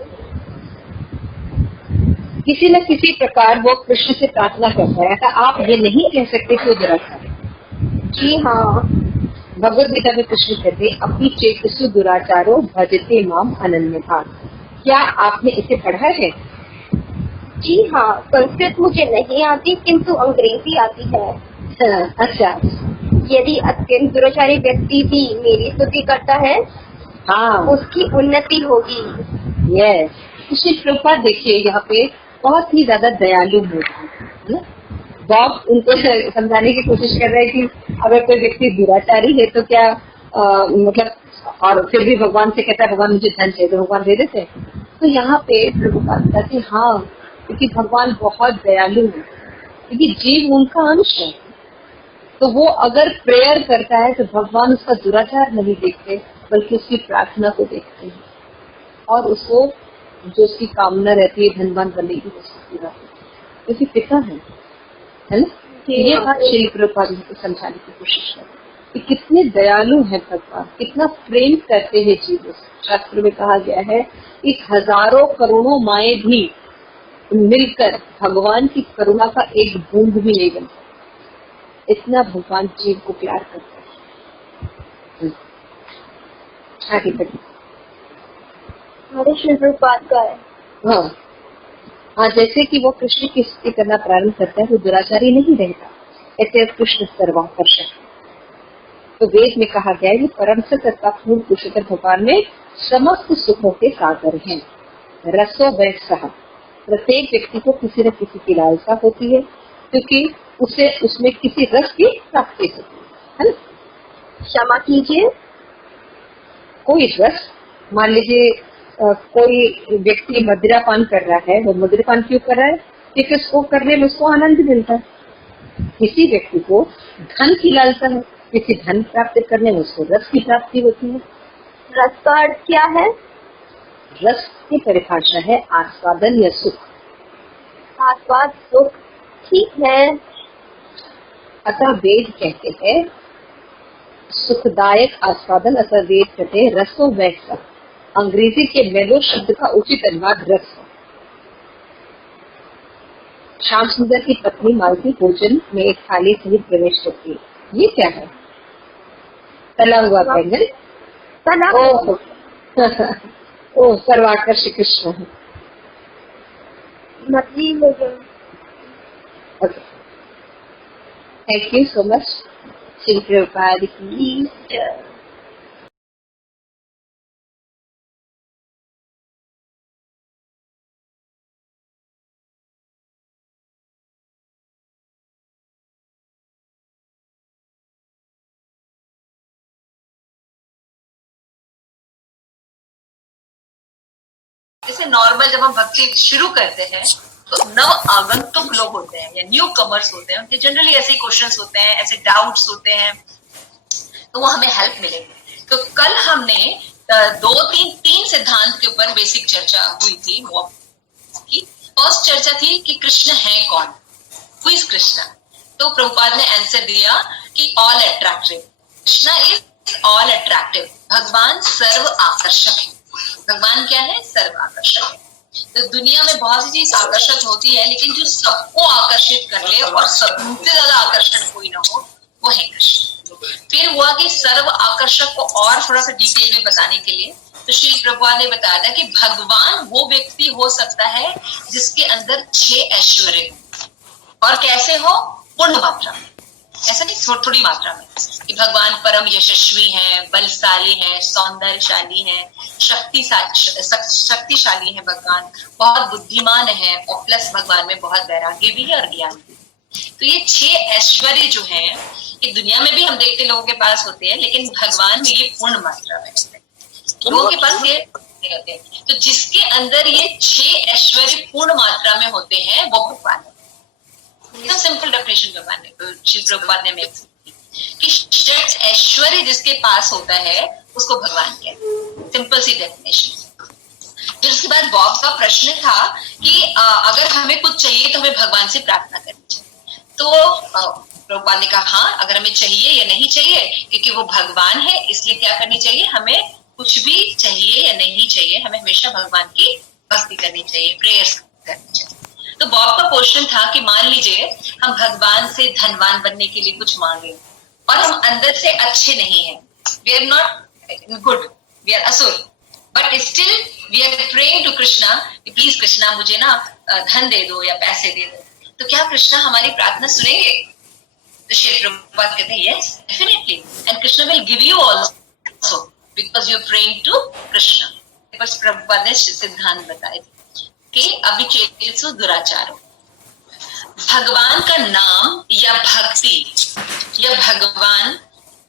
किसी न किसी प्रकार वो कृष्ण से प्रार्थना करता है, आप ये नहीं कह सकते कि वो दुराचार है। जी हाँ, भगवद गीता में कृष्ण कहते अपनी चेतसु दुराचारो भजते माम अनन्यथा। क्या आपने इसे पढ़ा है? जी हाँ, संस्कृत मुझे नहीं आती किंतु अंग्रेजी आती है। अच्छा। यदि अत्यंत दुराचारी व्यक्ति भी मेरी स्तुति करता है हाँ उसकी उन्नति होगी। यस। श्री प्रभुपाद देखिए यहाँ पे बहुत ही ज्यादा दयालु मूर्ति है ना। बॉब उनको समझाने की कोशिश कर रहे हैं कि अगर कोई व्यक्ति दुराचारी है तो क्या मतलब, और फिर भी भगवान से कहता है भगवान मुझे धन चाहिए, तो भगवान दे देते हैं। तो यहाँ पे प्रभुपाद कहते हैं हाँ, क्योंकि भगवान बहुत दयालु है, क्योंकि जीव उनका अंश है। तो वो अगर प्रेयर करता है तो भगवान उसका दुराचार नहीं देखते, बल्कि उसकी प्रार्थना को देखते हैं और उसको जो उसकी कामना रहती है धनवान बनने की, उसको पूरा क्योंकि पिता है ना। ये बात श्री प्रभुपाद को समझाने की कोशिश करते कि कितने दयालु है भगवान, कितना प्रेम करते हैं जीवों से। शास्त्र में कहा गया है कि हजारों करोड़ों माएं भी मिलकर भगवान की करुणा का एक बूंद भी नहीं बन सकता, इतना भगवान जीव को प्यार करते हैं। आगे बढ़िए। हमारे श्री प्रभुपाद का है। हाँ, जैसे कि वो कृष्ण की स्तुति करना प्रारंभ करता है वो दुराचारी नहीं रहता, ऐसे कृष्ण सर्वाकर्षक। तो वेद में कहा गया है कि परम सत्य तथा पूर्ण पुरुषोत्तम भगवान में समस्त सुखों के सागर हैं। रसो वैसह, प्रत्येक व्यक्ति को किसी न किसी की लालसा होती है, क्योंकि उसे उसमें किसी रस की प्राप्ति होती है ना। क्षमा कीजिए, कोई रस, मान लीजिए कोई व्यक्ति मदिरा पान कर रहा है, वो मदिरा पान क्यों कर रहा है? क्योंकि उसको करने में उसको आनंद मिलता है। किसी व्यक्ति को धन की लालसा है, किसी धन प्राप्त करने में उसको रस की प्राप्ति होती है। रस का अर्थ क्या है? रस की परिभाषा है आस्वादन या सुख। आस्वाद, सुख, ठीक है। अतः वेद कहते हैं सुखदायक आस्वादन, अतः वेद कहते हैं रसो वैसा। अंग्रेजी के मेलो शब्द का उचित अनुवाद रस है। श्याम सुंदर की पत्नी मालती भोजन में एक थाली सहित प्रवेश करती है। ये क्या है? तला हुआ बैंगन। ओह सर्वाकर्षक कृष्ण है। मछली हो गई। Okay, thank you so much. Shri Prabhupada की जय। जैसे नॉर्मल जब हम भक्ति शुरू करते हैं तो नव आगंतुक लोग होते हैं या न्यू कमर्स होते हैं, उनके जनरली ऐसे क्वेश्चंस होते हैं, ऐसे डाउट्स होते हैं, तो वो हमें हेल्प मिलेगी। तो कल हमने तीन सिद्धांत के ऊपर बेसिक चर्चा हुई थी। वो की फर्स्ट चर्चा थी कि कृष्ण है कौन, हु इज कृष्णा। तो प्रभुपाद ने आंसर दिया कि all attractive, Krishna is all attractive. भगवान सर्व आकर्षक है। भगवान क्या है? सर्व आकर्षक है। तो दुनिया में बहुत सी चीज आकर्षक होती है, लेकिन जो सबको आकर्षित कर ले और सबसे ज्यादा आकर्षक कोई ना हो, वो है कृष्ण। फिर हुआ कि सर्व आकर्षक को और थोड़ा सा डिटेल में बताने के लिए तो श्री प्रभुपाद ने बताया था कि भगवान वो व्यक्ति हो सकता है जिसके अंदर 6 ऐश्वर्य हो। और कैसे हो? पूर्ण मात्रा में, ऐसा नहीं थोड़ी मात्रा में। कि भगवान परम यशस्वी हैं, बलशाली हैं, सौंदर्यशाली हैं, शक्तिशाली हैं, भगवान बहुत बुद्धिमान है, और प्लस भगवान में बहुत वैराग्य भी है और ज्ञान भी। तो ये 6 ऐश्वर्य जो हैं, ये दुनिया में भी हम देखते लोगों के पास होते हैं, लेकिन भगवान में ये पूर्ण मात्रा में होते हैं। लोगों के पास ये होते हैं। तो जिसके अंदर ये 6 ऐश्वर्य पूर्ण मात्रा में होते हैं वो भगवान है। एकदम सिंपल डेफिनेशन भगवान ने, श्री प्रभुपाद ने मेक कि 6 ऐश्वर्य जिसके पास होता है उसको भगवान कहते हैं। सिंपल सी डेफिनेशन। फिर उसके बाद बॉब का प्रश्न था कि अगर हमें कुछ चाहिए तो हमें भगवान से प्रार्थना करनी चाहिए। तो प्रभुपाद ने कहा हाँ, अगर हमें चाहिए या नहीं चाहिए, क्योंकि वो भगवान है, इसलिए क्या करनी चाहिए? हमें कुछ भी चाहिए या नहीं चाहिए, हमें हमेशा भगवान की भक्ति करनी चाहिए, प्रेयर्स करनी चाहिए। तो बॉब का क्वेश्चन था कि मान लीजिए हम भगवान से धनवान बनने के लिए कुछ मांगे और हम अंदर से अच्छे नहीं हैं, we are not good, we are asur, but still we are praying to Krishna कि प्लीज कृष्णा मुझे ना धन दे दो या पैसे दे दो, तो क्या कृष्णा हमारी प्रार्थना सुनेंगे? तो श्री प्रभुपाद कहते हैं yes definitely, and Krishna will give you also. Because you praying to Krishna. बस प्रभुपाद ने सिद्धांत बताए कि अभिचेतसु दुराचारो, भगवान का नाम या भक्ति या भगवान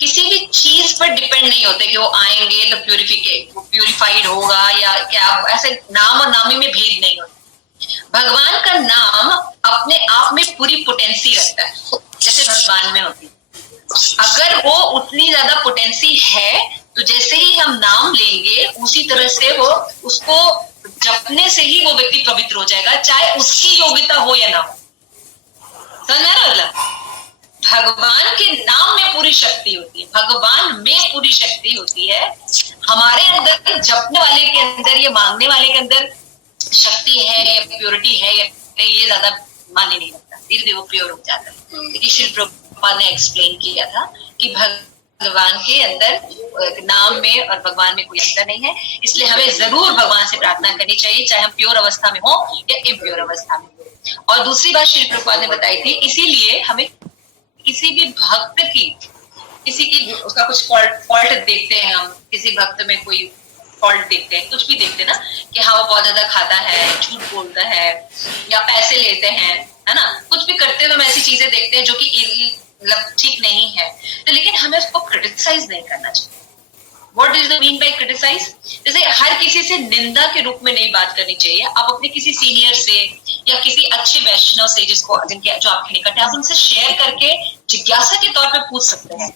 किसी भी चीज पर डिपेंड नहीं होते कि वो आएंगे तो प्यूरिफाइड होगा या क्या, ऐसे नाम और नामी में भेद नहीं होता। भगवान का नाम अपने आप में पूरी पोटेंसी रखता है, जैसे भगवान में होती है। अगर वो उतनी ज्यादा पोटेंसी है तो जैसे ही हम नाम लेंगे उसी तरह से वो उसको जपने से ही वो व्यक्ति पवित्र हो जाएगा, चाहे उसकी योग्यता हो या ना हो। समझ में आ रहा है? भगवान के नाम में पूरी शक्ति होती है, भगवान में पूरी शक्ति होती है। हमारे अंदर जपने वाले के अंदर या मांगने वाले के अंदर शक्ति है या प्योरिटी है या नहीं, ये ज्यादा माने नहीं लगता, धीरे धीरे वो प्योर हो जाता है। लेकिन श्री प्रभुपाद ने एक्सप्लेन किया था कि भगवान के अंदर नाम में और भगवान में कोई अंतर नहीं है, इसलिए हमें जरूर भगवान से प्रार्थना करनी चाहिए, चाहे हम प्योर अवस्था में हो या इम्प्योर अवस्था में हो। और दूसरी बात श्री प्रभुपाद ने बताई थी, इसीलिए हमें किसी भी भक्त की, किसी की उसका कुछ फॉल्ट देखते हैं, हम किसी भक्त में कोई फॉल्ट देखते हैं, कुछ भी देखते हैं ना, कि हाँ वो बहुत ज्यादा खाता है, झूठ बोलता है या पैसे लेते हैं, है ना, कुछ भी करते हैं, तो हम ऐसी चीजें देखते हैं जो कि ठीक नहीं है, तो लेकिन हमें उसको क्रिटिसाइज नहीं करना चाहिए। What is the mean by criticize? जैसे हर किसी से निंदा के रूप में नहीं बात करनी चाहिए। आप अपने किसी सीनियर से या किसी अच्छे वैष्णव से जिसको जो आपके निकट है, आप उनसे शेयर करके जिज्ञासा के तौर पे पूछ सकते हैं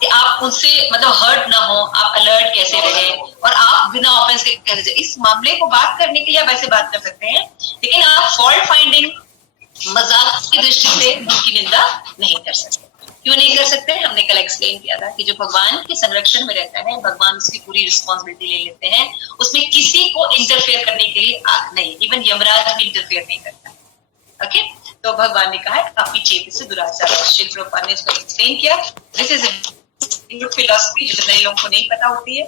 कि आप उनसे मतलब हर्ट ना हो, आप अलर्ट कैसे रहे और आप बिना ऑफेंस के कैसे। इस मामले को बात करने के लिए आप ऐसे बात कर सकते हैं, लेकिन आप फॉल्ट फाइंडिंग मजाक की दृष्टि से उनकी निंदा नहीं कर सकते। क्यों नहीं कर सकते? हमने कल एक्सप्लेन किया था कि जो भगवान के संरक्षण में रहता है, भगवान उसकी पूरी रिस्पॉन्सिबिलिटी ले लेते हैं, उसमें किसी को इंटरफेयर करने के लिए नहीं, इवन यमराज भी इंटरफेयर नहीं करता। ओके, तो भगवान ने कहा है काफी चेत से दुराचार। श्री प्रभुपाद ने इसको एक्सप्लेन किया, दिस इज फिलॉसफी जो नए लोगों को नहीं पता होती है।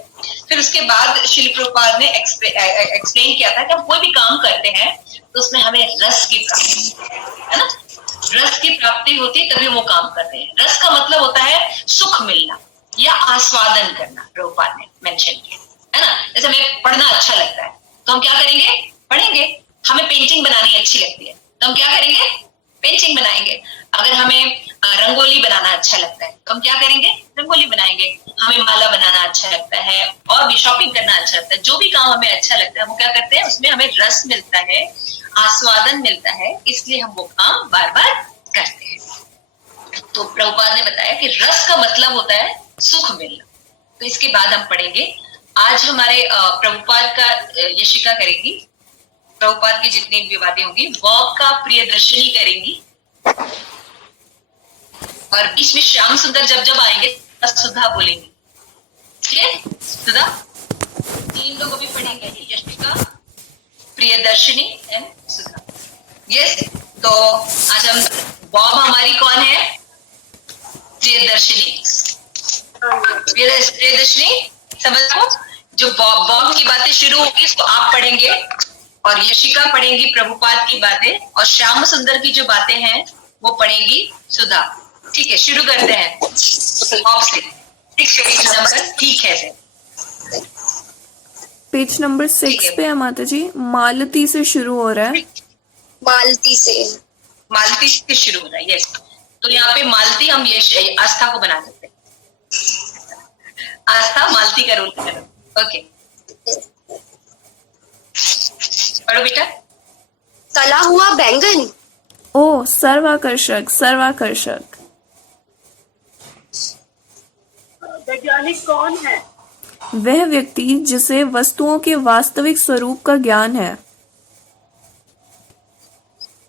फिर उसके बाद श्री प्रभुपाद ने एक्सप्लेन किया था कि हम कोई भी काम करते हैं तो उसमें हमें रस की प्राप्ति है ना, रस की प्राप्ति होती है तभी वो काम करते हैं। रस का मतलब होता है सुख मिलना या आस्वादन करना, प्रभुपाद ने मेंशन किया है ना। जैसे हमें पढ़ना अच्छा लगता है तो हम क्या करेंगे? पढ़ेंगे। हमें पेंटिंग बनानी अच्छी लगती है तो हम क्या करेंगे? पेंटिंग बनाएंगे। अगर हमें रंगोली बनाना अच्छा लगता है तो हम क्या करेंगे? रंगोली बनाएंगे। हमें माला बनाना अच्छा लगता है और भी शॉपिंग करना अच्छा लगता है, जो भी काम हमें अच्छा लगता है वो क्या करते हैं? उसमें हमें रस मिलता है, आस्वादन मिलता है, इसलिए हम वो काम बार बार करते हैं। तो प्रभुपाद ने बताया कि रस का मतलब होता है सुख मिलना। तो इसके बाद हम पढ़ेंगे। आज हमारे प्रभुपाद का यशिका करेगी, प्रभुपाद की जितनी भी बातें होंगी बॉब का प्रियदर्शनी करेंगी, और बीच में श्याम सुंदर जब जब आएंगे सुधा बोलेंगे। ठीक है, सुधा तीन लोग अभी पढ़ेंगे, Yashika, Priyadarshini and Sudha. Yes, तो आज हम बॉब हमारी कौन है? प्रियदर्शनी। प्रियदर्शनी समझो, जो बॉब की बातें शुरू होगी इसको आप पढ़ेंगे और यशिका पढ़ेंगी प्रभुपाद की बातें, और श्याम सुंदर की जो बातें हैं वो पढ़ेंगी सुधा। ठीक है, शुरू करते हैं बॉब से। ठीक है सर, पेज नंबर 6 पे है माता जी, मालती से शुरू हो रहा है। मालती से शुरू हो रहा है। यस, तो यहाँ पे मालती हम ये आस्था को बना सकते हैं, आस्था मालती का रोल करो। ओके, पढ़ो बेटा। तला हुआ बैंगन। ओ, सर्वाकर्षक, सर्वाकर्षक। वैज्ञानिक कौन है? वह व्यक्ति जिसे वस्तुओं के वास्तविक स्वरूप का ज्ञान है।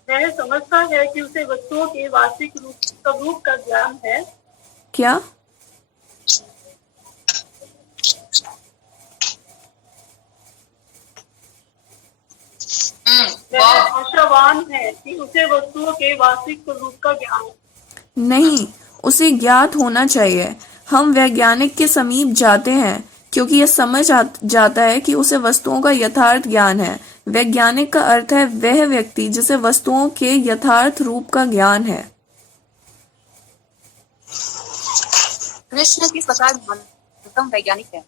वह समझता है कि उसे वस्तुओं के वास्तविक स्वरूप का ज्ञान है। क्या? वह आशावान है कि उसे वस्तुओं के वास्तविक स्वरूप का ज्ञान है। नहीं, उसे ज्ञात होना चाहिए। हम वैज्ञानिक के समीप जाते हैं क्योंकि यह समझ जाता है कि उसे वस्तुओं का यथार्थ ज्ञान है। वैज्ञानिक का अर्थ है वह व्यक्ति जिसे वस्तुओं के यथार्थ रूप का ज्ञान है। कृष्ण की प्रकार उत्तम वैज्ञानिक है?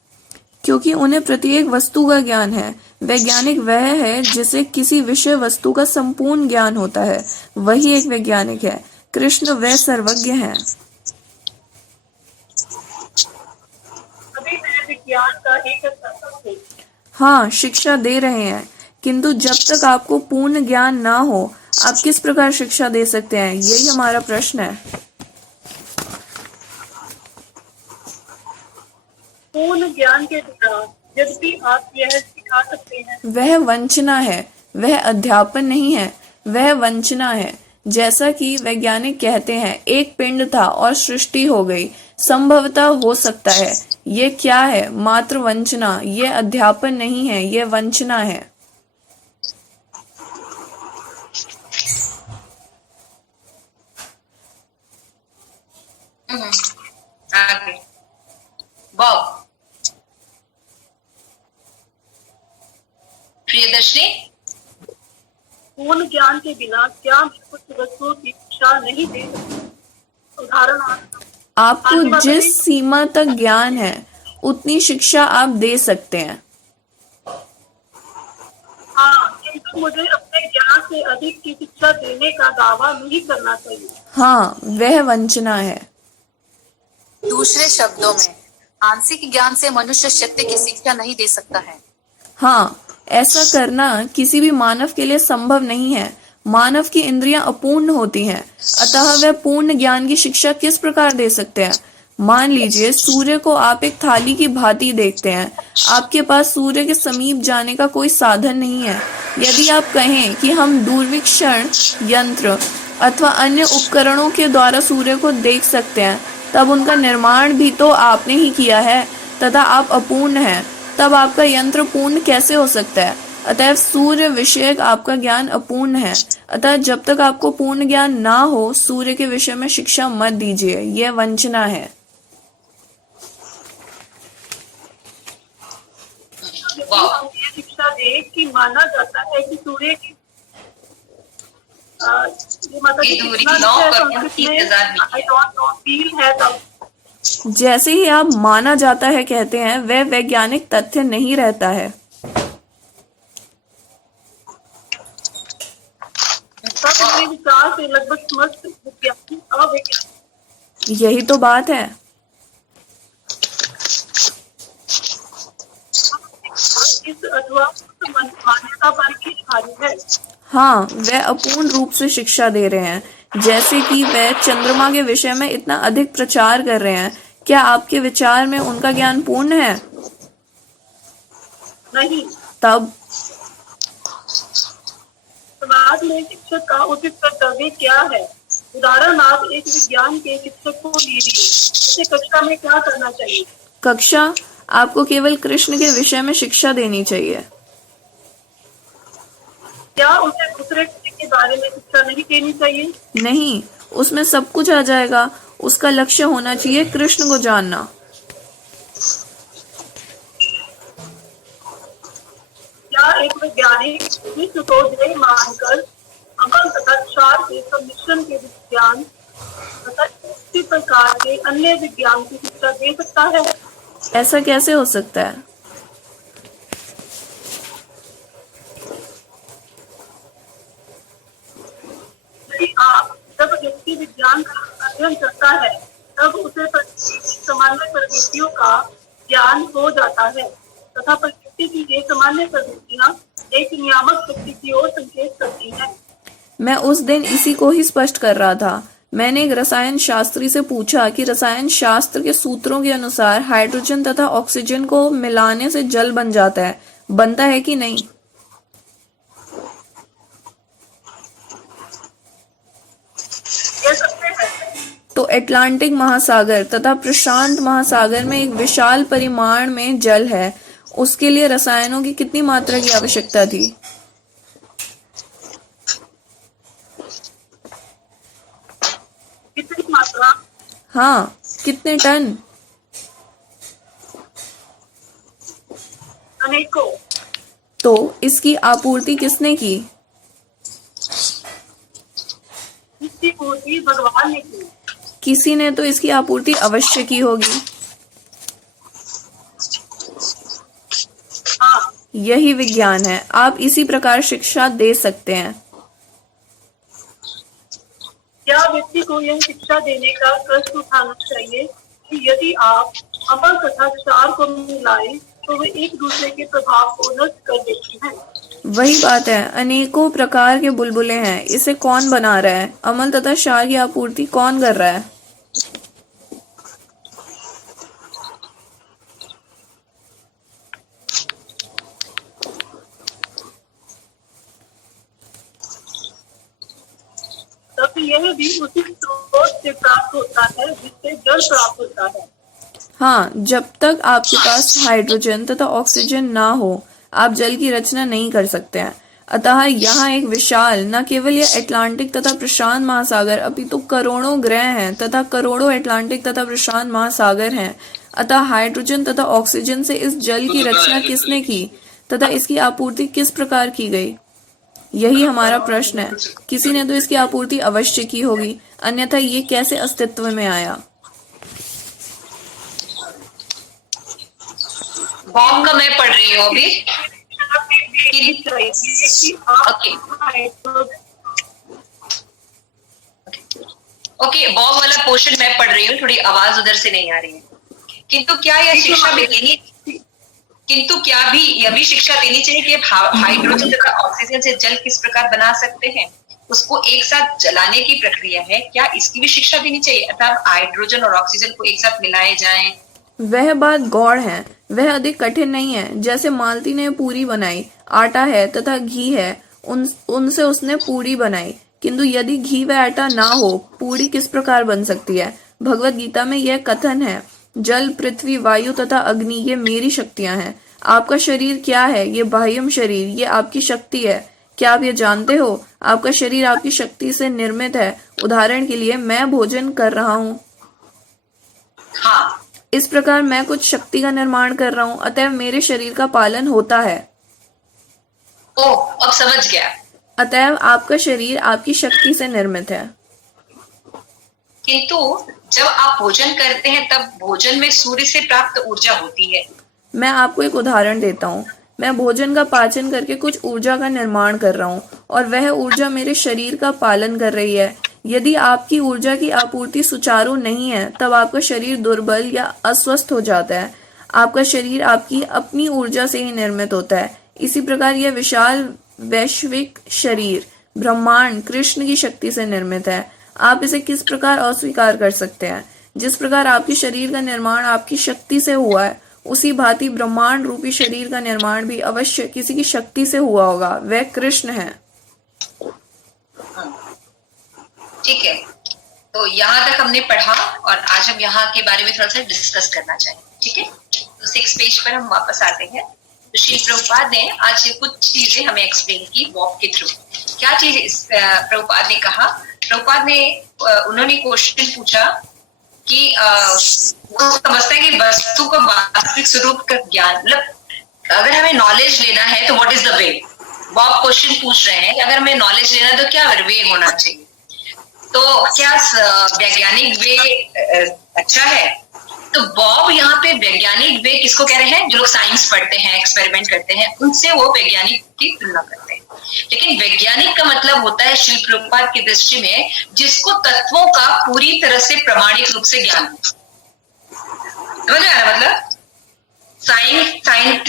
क्योंकि उन्हें प्रत्येक वस्तु का ज्ञान है। वैज्ञानिक वह है जिसे किसी विषय वस्तु का संपूर्ण ज्ञान होता है, वही एक वैज्ञानिक है। कृष्ण वह सर्वज्ञ हैं। अभी मैं विज्ञान का एक संस्थापक हूँ। हाँ, शिक्षा दे रहे हैं, किंतु जब तक आपको पूर्ण ज्ञान ना हो, आप किस प्रकार शिक्षा दे सकते हैं? यही हमारा प्रश्न है। पूर्ण ज्ञान के बिना यद्यपि आप यह सिखा सकते हैं, वह वंचना है, वह अध्यापन नहीं है, वह वंचना है। जैसा कि वैज्ञानिक कहते हैं, एक पिंड था और सृष्टि हो गई। संभवतः हो सकता है। ये क्या है? मात्र वंचना। ये अध्यापन नहीं है, ये वंचना है। आगे बॉब। प्रियदर्शनी, पूर्ण ज्ञान के बिना क्या मैं कुछ वस्तुओं की शिक्षा नहीं दे सकती? उदाहरणार्थ, आपको जिस सीमा तक ज्ञान है, उतनी शिक्षा आप दे सकते हैं। हाँ, किंतु मुझे अपने ज्ञान से अधिक की शिक्षा देने का दावा नहीं करना चाहिए। हाँ, वह वंचना है। दूसरे शब्दों में, आंशिक ज्ञान से मनुष्य सत्य की शिक्षा नहीं दे सकता है। हाँ, ऐसा करना किसी भी मानव के लिए संभव नहीं है। मानव की इंद्रियां अपूर्ण होती हैं, अतः वह पूर्ण ज्ञान की शिक्षा किस प्रकार दे सकते हैं? मान लीजिए, सूर्य को आप एक थाली की भांति देखते हैं। आपके पास सूर्य के समीप जाने का कोई साधन नहीं है। यदि आप कहें कि हम दूरवीक्षण यंत्र अथवा अन्य उपकरणों के द्वारा सूर्य को देख सकते हैं, तब उनका निर्माण भी तो आपने ही किया है, तथा आप अपूर्ण हैं। तब आपका यंत्र पूर्ण कैसे हो सकता है? अतः सूर्य विषयक आपका ज्ञान अपूर्ण है। अतः जब तक आपको पूर्ण ज्ञान ना हो, सूर्य के विषय में शिक्षा मत दीजिए, यह वंचना है। यदि हम ये शिक्षा दे कि माना जाता है कि सूर्य की ये मतलब ये कि दूरी कितना 9 है करोड़ संस्कृत 30,000 में आई डोंट नो फील है तब जैसे ही आप माना जाता है कहते हैं, वह वैज्ञानिक तथ्य नहीं रहता है। तब मेरे विचार से लगभग समस्त विज्ञान अवैज्ञानिक। यही तो बात है। इस अथवा मान्यता पर ही आधारित है। हाँ, वह अपूर्ण रूप से शिक्षा दे रहे हैं। जैसे कि वह चंद्रमा के विषय में इतना अधिक प्रचार कर रहे हैं। क्या आपके विचार में उनका ज्ञान पूर्ण है? नहीं, तब समाज में शिक्षक का उचित कर्तव्य क्या है? उदाहरण, आप एक विज्ञान के शिक्षक को लीजिए, उसे कक्षा में क्या करना चाहिए? कक्षा आपको केवल कृष्ण के विषय में शिक्षा देनी चाहिए। क्या उसे दूसरे किसी के बारे में शिक्षा नहीं देनी चाहिए? नहीं, उसमें सब कुछ आ जाएगा। उसका लक्ष्य होना चाहिए कृष्ण को जानना। क्या एक वैज्ञानिक विश्व को ध्येय मानकर अमल तथा क्षार के सम्मिश्रण के विज्ञान तथा इसी प्रकार के अन्य विज्ञान की शिक्षा दे सकता है? ऐसा कैसे हो सकता है? यदि आप जब व्यक्ति विज्ञान का अध्ययन करता है, तब उसे प्रकृति की सामान्य प्रवृत्तियों का ज्ञान हो जाता है तथा प्रकृति की ये सामान्य प्रवृत्तियां एक नियामक शक्ति की ओर संकेत करती हैं। मैं उस दिन इसी को ही स्पष्ट कर रहा था। मैंने एक रसायन शास्त्री से पूछा कि रसायन शास्त्र के सूत्रों के अनुसार हाइड्रोजन तथा ऑक्सीजन को मिलाने से जल बन जाता है, बनता है कि नहीं? ये सबसे है। तो अटलांटिक महासागर तथा प्रशांत महासागर में एक विशाल परिमाण में जल है। उसके लिए रसायनों की कितनी मात्रा की आवश्यकता थी? कितनी मात्रा? हाँ, कितने टन? अनेकों। तो इसकी आपूर्ति किसने की? इसकी पूर्ति भगवान ने की। किसी ने तो इसकी आपूर्ति अवश्य की होगी। यही विज्ञान है। आप इसी प्रकार शिक्षा दे सकते हैं। क्या व्यक्ति को यह शिक्षा देने का कष्ट उठाना चाहिए कि यदि आप अमल तथा विचार को मिलाएं तो वे एक दूसरे के प्रभाव को नष्ट कर देते हैं? वही बात है, अनेकों प्रकार के बुलबुले हैं, इसे कौन बना रहा है? अमल तथा क्षार की आपूर्ति कौन कर रहा है? तब यह भी उसी स्रोत से प्राप्त होता है जिससे जल प्राप्त होता है। हाँ, जब तक आपके पास हाइड्रोजन तथा ऑक्सीजन ना हो, आप जल की रचना नहीं कर सकते हैं। अतः यहाँ एक विशाल, न केवल यह अटलांटिक तथा प्रशांत महासागर, अपितु करोड़ों ग्रह हैं तथा करोड़ों अटलांटिक तथा प्रशांत महासागर हैं। अतः हाइड्रोजन तथा ऑक्सीजन से इस जल की रचना किसने की तथा इसकी आपूर्ति किस प्रकार की गई? यही हमारा प्रश्न है। किसी ने तो इसकी आपूर्ति अवश्य की होगी, अन्यथा ये कैसे अस्तित्व में आया? बॉब का मैं पढ़ रही हूँ अभी। ओके, बॉब वाला पोर्शन मैं पढ़ रही हूँ, थोड़ी आवाज उधर से नहीं आ रही है। किंतु क्या यह शिक्षा भी देनी यह भी शिक्षा देनी चाहिए कि हाइड्रोजन तथा ऑक्सीजन से जल किस प्रकार बना सकते हैं, उसको एक साथ जलाने की प्रक्रिया है, क्या इसकी भी शिक्षा देनी चाहिए? अर्थात हाइड्रोजन और ऑक्सीजन को एक साथ मिलाए जाएं। वह बात गौड़ है, वह अधिक कठिन नहीं है। जैसे मालती ने पूरी बनाई, आटा है तथा घी है, उनसे उसने पूरी बनाई। किंतु यदि घी व आटा ना हो, पूरी किस प्रकार बन सकती है? भगवत गीता में यह कथन है, जल, पृथ्वी, वायु तथा अग्नि ये मेरी शक्तियां हैं। आपका शरीर क्या है? ये बाह्यम शरीर, ये आपकी शक्ति है। क्या आप ये जानते हो? आपका शरीर आपकी शक्ति से निर्मित है। उदाहरण के लिए, मैं भोजन कर रहा हूँ। हाँ, इस प्रकार मैं कुछ शक्ति का निर्माण कर रहा हूँ, अतः मेरे शरीर का पालन होता है। अब समझ गया। अतः आपका शरीर आपकी शक्ति से निर्मित है। किंतु जब आप भोजन करते हैं तब भोजन में सूर्य से प्राप्त ऊर्जा होती है। मैं आपको एक उदाहरण देता हूँ। मैं भोजन का पाचन करके कुछ ऊर्जा का निर्माण कर रहा हूँ और वह ऊर्जा मेरे शरीर का पालन कर रही है। यदि आपकी ऊर्जा की आपूर्ति सुचारू नहीं है, तब आपका शरीर दुर्बल या अस्वस्थ हो जाता है। आपका शरीर आपकी अपनी ऊर्जा से ही निर्मित होता है। इसी प्रकार यह विशाल वैश्विक शरीर, ब्रह्मांड, कृष्ण की शक्ति से निर्मित है। आप इसे किस प्रकार अस्वीकार कर सकते हैं? जिस प्रकार आपके शरीर का निर्माण आपकी शक्ति से हुआ है, उसी भांति ब्रह्मांड रूपी शरीर का निर्माण भी अवश्य किसी की शक्ति से हुआ होगा। वह कृष्ण है। ठीक है, तो यहाँ तक हमने पढ़ा और आज हम यहाँ के बारे में थोड़ा सा डिस्कस करना चाहेंगे। ठीक है, तो 6 पेज पर हम वापस आते हैं। तो श्री प्रभुपाद ने आज कुछ चीजें हमें एक्सप्लेन की वॉक के थ्रू। क्या चीज प्रभुपाद ने कहा? प्रभुपाद ने उन्होंने क्वेश्चन पूछा कि वो समझता है कि वस्तु का वास्तविक स्वरूप का ज्ञान, मतलब अगर हमें नॉलेज लेना है तो what is the way? Bob question पूछ रहे हैं कि अगर हमें नॉलेज लेना है तो क्या वे होना चाहिए? तो क्या वैज्ञानिक वे अच्छा है? तो बॉब यहाँ पे वैज्ञानिक वे किसको कह रहे हैं? जो लोग साइंस पढ़ते हैं, एक्सपेरिमेंट करते हैं, उनसे वो वैज्ञानिक की तुलना करते हैं। लेकिन वैज्ञानिक का मतलब होता है श्री प्रभुपाद की दृष्टि में जिसको तत्वों का पूरी तरह से प्रामाणिक रूप से ज्ञान। समझ में आ रहा? मतलब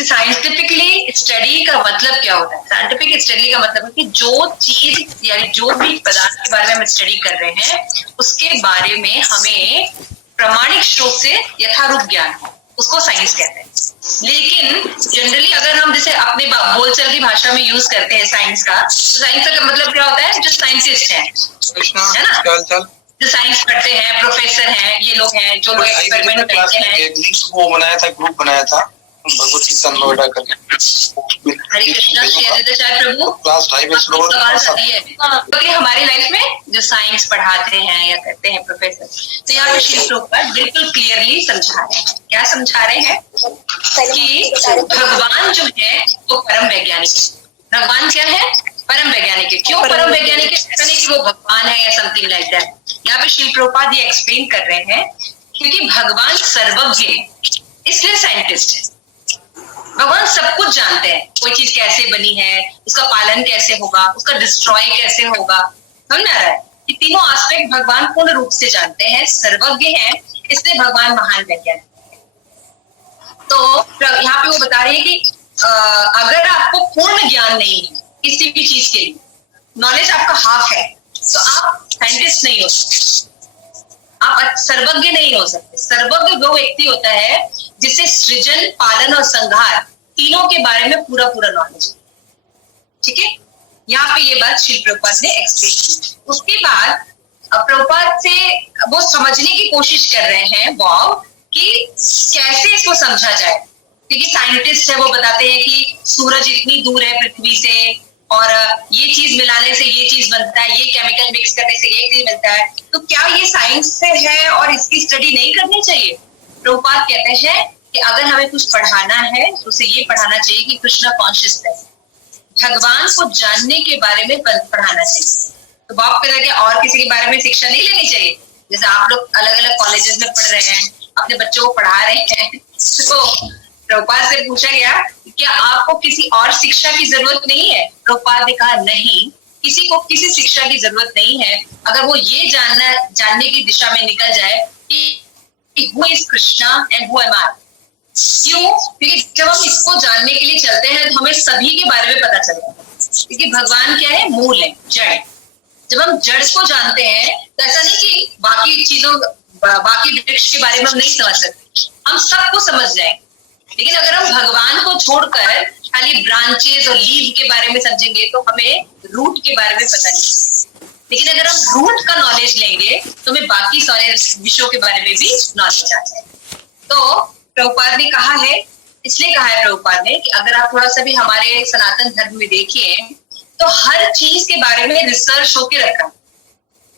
साइंटिफिकली स्टडी का मतलब क्या होता है? साइंटिफिक स्टडी का मतलब है कि जो चीज यानी जो भी पदार्थ के बारे में हम स्टडी कर रहे हैं उसके बारे में हमें प्रामाणिक स्रोत से यथारूप ज्ञान हो, उसको साइंस कहते हैं। लेकिन जनरली अगर हम जैसे अपने बोलचाल की भाषा में यूज करते हैं साइंस का, तो साइंस का मतलब क्या होता है? जो साइंटिस्ट है ना, जो साइंस पढ़ते हैं, प्रोफेसर हैं, ये लोग हैं जो लोग एक्सपेरिमेंट करते हैं। वो बनाया था, ग्रुप बनाया था भगवत गीता नोएडा करके। हरे कृष्णा, श्री अद्वैताचार्य प्रभु क्लास 5 क्योंकि हमारी लाइफ में जो साइंस पढ़ाते हैं या करते हैं प्रोफेसर, तो यहाँ पे श्री प्रभुपाद बिल्कुल क्लियरली समझा रहे हैं। क्या समझा रहे हैं? कि भगवान जो है वो परम वैज्ञानिक है। भगवान क्या है? परम वैज्ञानिक है। क्यों परम वैज्ञानिक है? ऐसा नहीं कि वो भगवान है या समथिंग लाइक दैट। यहाँ पे श्री प्रभुपाद ये एक्सप्लेन कर रहे हैं क्योंकि भगवान सर्वज्ञ है, इसलिए साइंटिस्ट है। भगवान सब कुछ जानते हैं, कोई चीज कैसे बनी है, उसका पालन कैसे होगा, उसका डिस्ट्रॉय कैसे होगा, समझ में आ रहा है? ये तीनों एस्पेक्ट भगवान पूर्ण रूप से जानते हैं, सर्वज्ञ हैं, इसलिए भगवान महान वैज्ञानिक है। तो यहाँ पे वो बता रही है कि अगर आपको पूर्ण ज्ञान नहीं है किसी भी चीज के लिए, नॉलेज आपका हाफ है, तो आप साइंटिस्ट नहीं हो सकते, आप सर्वज्ञ नहीं हो सकते। सर्वज्ञ वो व्यक्ति होता है जिसे सृजन, पालन और संहार तीनों के बारे में पूरा पूरा नॉलेज है। ठीक है, यहाँ पे ये बात श्री प्रभुपाद ने एक्सप्लेन की। उसके बाद प्रभुपाद से वो समझने की कोशिश कर रहे हैं वाव कि कैसे इसको समझा जाए, क्योंकि साइंटिस्ट है वो बताते हैं कि सूरज इतनी दूर है पृथ्वी से और ये चीज मिलाने से ये चीज बनता है, ये केमिकल मिक्स करने से ये चीज मिलता है, तो क्या ये साइंस से है और इसकी स्टडी नहीं करनी चाहिए? प्रभुपाद कहते हैं कि अगर हमें कुछ पढ़ाना है तो उसे ये पढ़ाना चाहिए कि कृष्णा कॉन्शियसनेस, भगवान को जानने के बारे में पढ़ाना चाहिए। तो बाप कहते हैं कि और किसी के बारे में शिक्षा नहीं लेनी चाहिए। जैसे आप लोग अलग अलग कॉलेजेस में पढ़ रहे हैं, अपने बच्चों को पढ़ा रहे हैं, तो प्रभुपाद से पूछा गया कि क्या आपको किसी और शिक्षा की जरूरत नहीं है? प्रभुपाद ने कहा नहीं, किसी को किसी शिक्षा की जरूरत नहीं है अगर वो ये जानने की दिशा में निकल जाए कि who is Krishna and who am I। क्यों? क्योंकि जब हम इसको जानने के लिए चलते हैं तो हमें सभी के बारे में पता चलता है, क्योंकि भगवान क्या है? मूल है, जड़। जब हम जड़ को जानते हैं तो ऐसा नहीं कि बाकी चीजों, बाकी वृक्ष के बारे में हम नहीं समझ सकते, हम सबको समझ जाएंगे। लेकिन अगर हम भगवान को छोड़कर खाली ब्रांचेस और लीव के बारे में समझेंगे तो हमें रूट के बारे में पता नहीं। लेकिन अगर हम रूट का नॉलेज लेंगे तो हमें बाकी सारे विषयों के बारे में भी नॉलेज आ जाए। तो प्रभुपाद ने कहा है, इसलिए कहा है प्रभुपाद ने कि अगर आप थोड़ा सा भी हमारे सनातन धर्म में देखिए तो हर चीज के बारे में रिसर्च होके रखा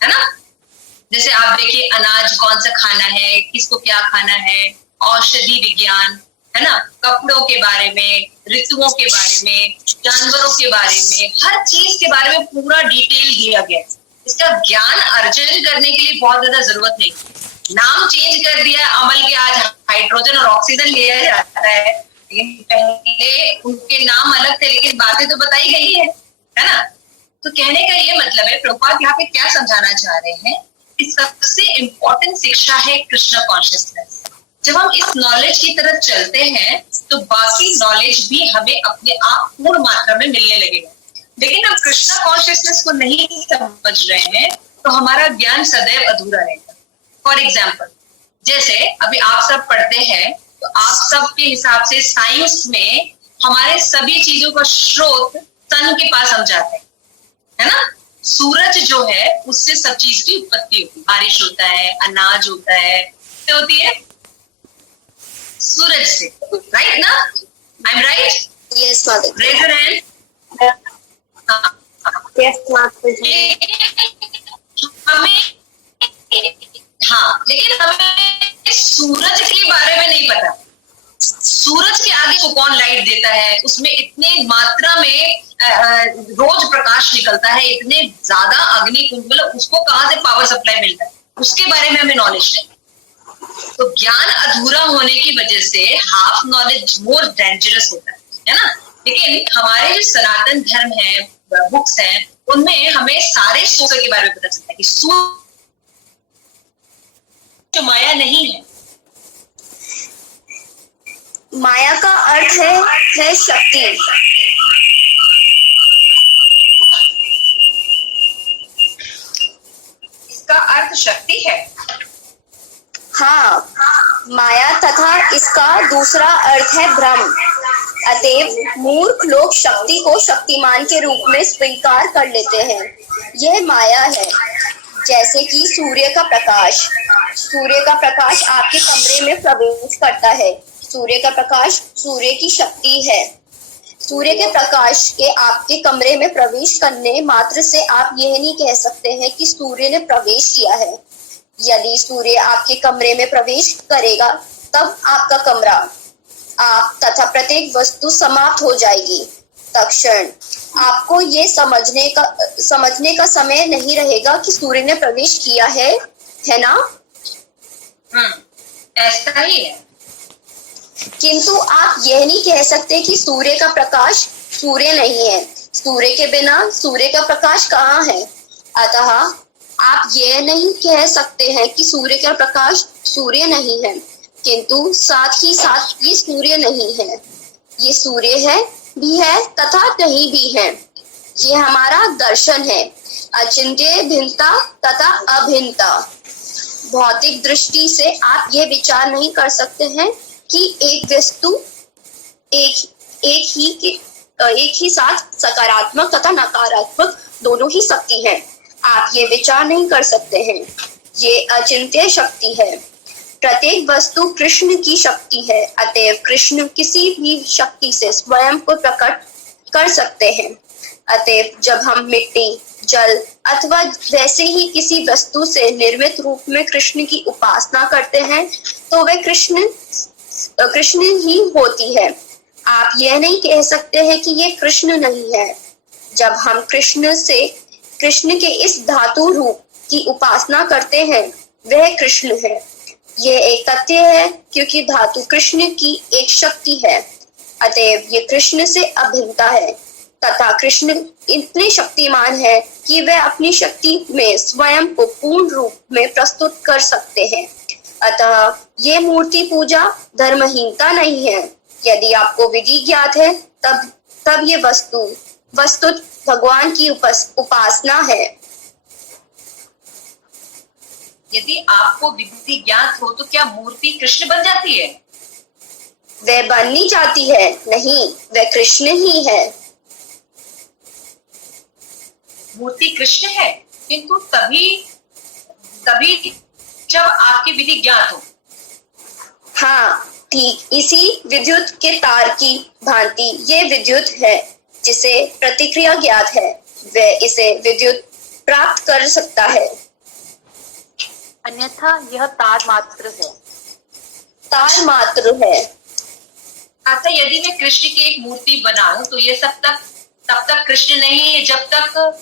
है ना। जैसे आप देखिए अनाज कौन सा खाना है, किसको क्या खाना है, औषधि विज्ञान है ना, कपड़ों के बारे में, ऋतुओं के बारे में, जानवरों के बारे में, हर चीज के बारे में पूरा डिटेल दिया गया। इसका ज्ञान अर्जन करने के लिए बहुत ज्यादा जरूरत नहीं, नाम चेंज कर दिया, अमल के आज हाइड्रोजन और ऑक्सीजन लिया जाता है, लेकिन पहले उनके नाम अलग थे लेकिन बातें तो बताई गई है ना। तो कहने का ये मतलब है प्रभुपाद यहाँ पे क्या समझाना चाह रहे हैं कि सबसे इंपॉर्टेंट शिक्षा है कृष्ण कॉन्शियसनेस। जब हम इस नॉलेज की तरफ चलते हैं तो बाकी नॉलेज भी हमें अपने आप पूर्ण मात्रा में मिलने लगेगा। लेकिन हम कृष्ण कॉन्शियसनेस को नहीं समझ रहे हैं तो हमारा ज्ञान सदैव अधूरा रहेगा। फॉर एग्जाम्पल, जैसे अभी आप सब पढ़ते हैं तो आप सब के हिसाब से साइंस में हमारे सभी चीजों का स्रोत सन के पास हम जाते हैं, है ना। सूरज जो है उससे सब चीज की उत्पत्ति होती है, बारिश होता है, अनाज होता है, क्या होती है? सूरज से, राइट ना? I am right? Yes father. Raise your hand. Yes master. हमें, हाँ, लेकिन हमें सूरज के बारे में नहीं पता। सूरज के आगे को कौन लाइट देता है, उसमें इतने मात्रा में रोज प्रकाश निकलता है, इतने ज्यादा अग्नि कुंड, मतलब उसको कहाँ से पावर सप्लाई मिलता है, उसके बारे में हमें नॉलेज नहीं। तो ज्ञान अधूरा होने की वजह से हाफ नॉलेज मोर डेंजरस होता है ना। लेकिन हमारे जो सनातन धर्म है, बुक्स हैं, उनमें हमें सारे सूर्य के बारे में पता चलता है कि सूर्य जो माया नहीं है। माया का अर्थ है शक्ति। इसका अर्थ शक्ति है। हाँ, माया तथा इसका दूसरा अर्थ है भ्रम। अतएव मूर्ख लोग शक्ति को शक्तिमान के रूप में स्वीकार कर लेते हैं। यह माया है, जैसे कि सूर्य का प्रकाश। सूर्य का प्रकाश आपके कमरे में प्रवेश करता है। सूर्य का प्रकाश सूर्य की शक्ति है। सूर्य के प्रकाश के आपके कमरे में प्रवेश करने मात्र से आप यह नहीं कह सकते हैं कि सूर्य ने प्रवेश किया है। यदि सूर्य आपके कमरे में प्रवेश करेगा तब आपका कमरा, आप तथा प्रत्येक वस्तु समाप्त हो जाएगी। तत्क्षण आपको ये समझने का समय नहीं रहेगा कि सूर्य ने प्रवेश किया है ना। ऐसा ही है। किंतु आप यह नहीं कह सकते कि सूर्य का प्रकाश सूर्य नहीं है। सूर्य के बिना सूर्य का प्रकाश कहाँ है? अतः आप यह नहीं कह सकते हैं कि सूर्य का प्रकाश सूर्य नहीं है, किंतु साथ ही साथ ये सूर्य नहीं है। ये सूर्य है भी है तथा नहीं भी है। ये हमारा दर्शन है, अचिंत्य भिन्नता तथा अभिन्नता। भौतिक दृष्टि से आप ये विचार नहीं कर सकते हैं कि एक वस्तु एक ही साथ सकारात्मक तथा नकारात्मक दोनों ही शक्ति है। आप ये विचार नहीं कर सकते हैं। ये अचिंत्य शक्ति है। प्रत्येक वस्तु कृष्ण की शक्ति है, अतएव कृष्ण किसी भी शक्ति से स्वयं को प्रकट कर सकते हैं। अतएव जब हम मिट्टी, जल अथवा वैसे ही किसी वस्तु से निर्मित रूप में कृष्ण की उपासना करते हैं तो वह कृष्ण ही होती है। आप यह नहीं कह सकते हैं कि ये कृष्ण नहीं है। जब हम कृष्ण के इस धातु रूप की उपासना करते हैं वह कृष्ण है। यह एक तथ्य है क्योंकि धातु कृष्ण की एक शक्ति है, अतएव ये कृष्ण से अभिन्नता है तथा कृष्ण इतने शक्तिमान है कि वह अपनी शक्ति में स्वयं को पूर्ण रूप में प्रस्तुत कर सकते हैं। अतः ये मूर्ति पूजा धर्महीनता नहीं है। यदि आपको विधि ज्ञात है तब ये वस्तुत भगवान की उपासना है। यदि आपको विधि ज्ञात हो तो क्या मूर्ति कृष्ण बन जाती है? वह बननी चाहती है, नहीं, वह कृष्ण ही है। मूर्ति कृष्ण है, किंतु तभी जब आपकी विधि ज्ञात हो। हाँ, ठीक इसी विद्युत के तार की भांति ये विद्युत है जिसे प्रतिक्रिया ज्ञात है, वह इसे विद्युत प्राप्त कर सकता है। अन्यथा यह तार मात्र है। तार मात्र है। अच्छा, यदि मैं कृष्ण की एक मूर्ति बनाऊं तो ये तब तक कृष्ण नहीं है जब तक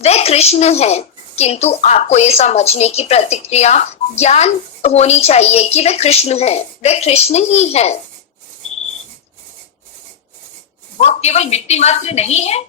वह कृष्ण है, किंतु आपको ये समझने की प्रतिक्रिया ज्ञान होनी चाहिए कि वह कृष्ण है। वह कृष्ण ही है। वो केवल मिट्टी मात्र नहीं है।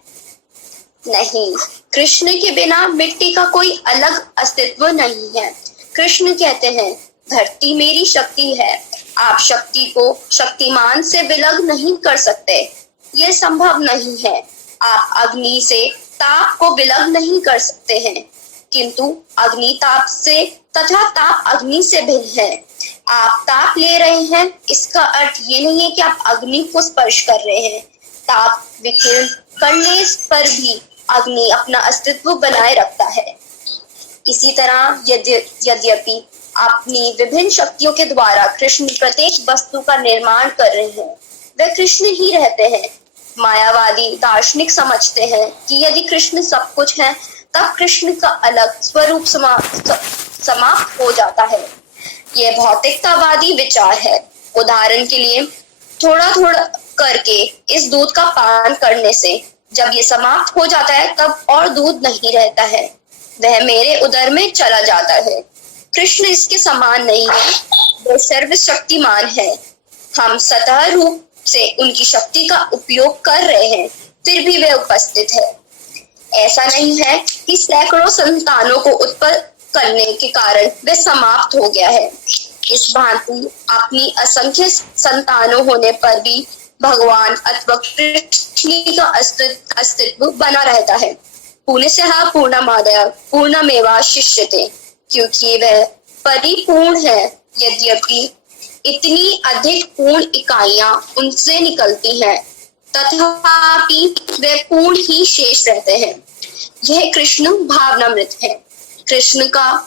नहीं, कृष्ण के बिना मिट्टी का कोई अलग अस्तित्व नहीं है। कृष्ण कहते हैं, धरती मेरी शक्ति है। आप शक्ति को शक्तिमान से विलग नहीं कर सकते, ये संभव नहीं है। आप अग्नि से ताप को विलग नहीं कर सकते हैं, किंतु अग्नि ताप से तथा ताप अग्नि से भिन्न है। आप ताप ले रहे हैं, इसका अर्थ ये नहीं है कि आप अग्नि को स्पर्श कर रहे हैं। ताप विकीर्ण करने पर भी अग्नि अपना अस्तित्व बनाए रखता है। इसी तरह यद्यपि अपनी विभिन्न शक्तियों के द्वारा कृष्ण प्रत्येक वस्तु का निर्माण कर रहे हैं, वे कृष्ण ही रहते हैं। मायावादी दार्शनिक समझते हैं कि यदि कृष्ण सब कुछ है तब कृष्ण का अलग स्वरूप समाप्त हो जाता है। यह भौतिकतावादी विचार है। उदाहरण के लिए, थोड़ा थोड़ा करके इस दूध का पान करने से जब ये समाप्त हो जाता है तब और दूध नहीं रहता है, वह मेरे उदर में चला जाता है। कृष्ण इसके समान नहीं है, वह सर्वशक्तिमान है। हम सतह रूप से उनकी शक्ति का उपयोग कर रहे हैं, फिर भी वह उपस्थित है। ऐसा नहीं है कि सैकड़ों संतानों को उत्पन्न करने के कारण वह समाप्त हो गया है। इस भांति अपनी असंख्य संतानों होने पर भी भगवान अथवा कृष्ण का अस्तित्व बना रहता है। पूर्णस्य पूर्णमादाय पूर्णमेवावशिष्यते, क्योंकि वह परिपूर्ण है। यद्यपि इतनी अधिक पूर्ण इकाइयां उनसे निकलती हैं, तथापि वे पूर्ण ही शेष रहते हैं। यह कृष्ण भावनामृत है। कृष्ण का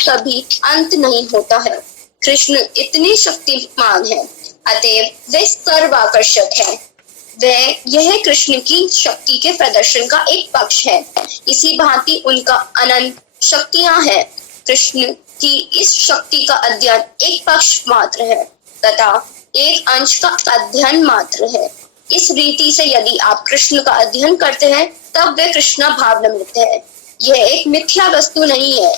कभी अंत नहीं होता है। कृष्ण इतने शक्तिमान है, अतएव वे सर्वाकर्षक है। यह कृष्ण की शक्ति के प्रदर्शन का एक पक्ष है। इसी भांति उनका अनंत शक्तियां हैं। कृष्ण की इस शक्ति का अध्ययन एक पक्ष मात्र है तथा एक अंश का अध्ययन मात्र है। इस रीति से यदि आप कृष्ण का अध्ययन करते हैं तब वे कृष्ण भावनामृत है। यह एक मिथ्या वस्तु नहीं है।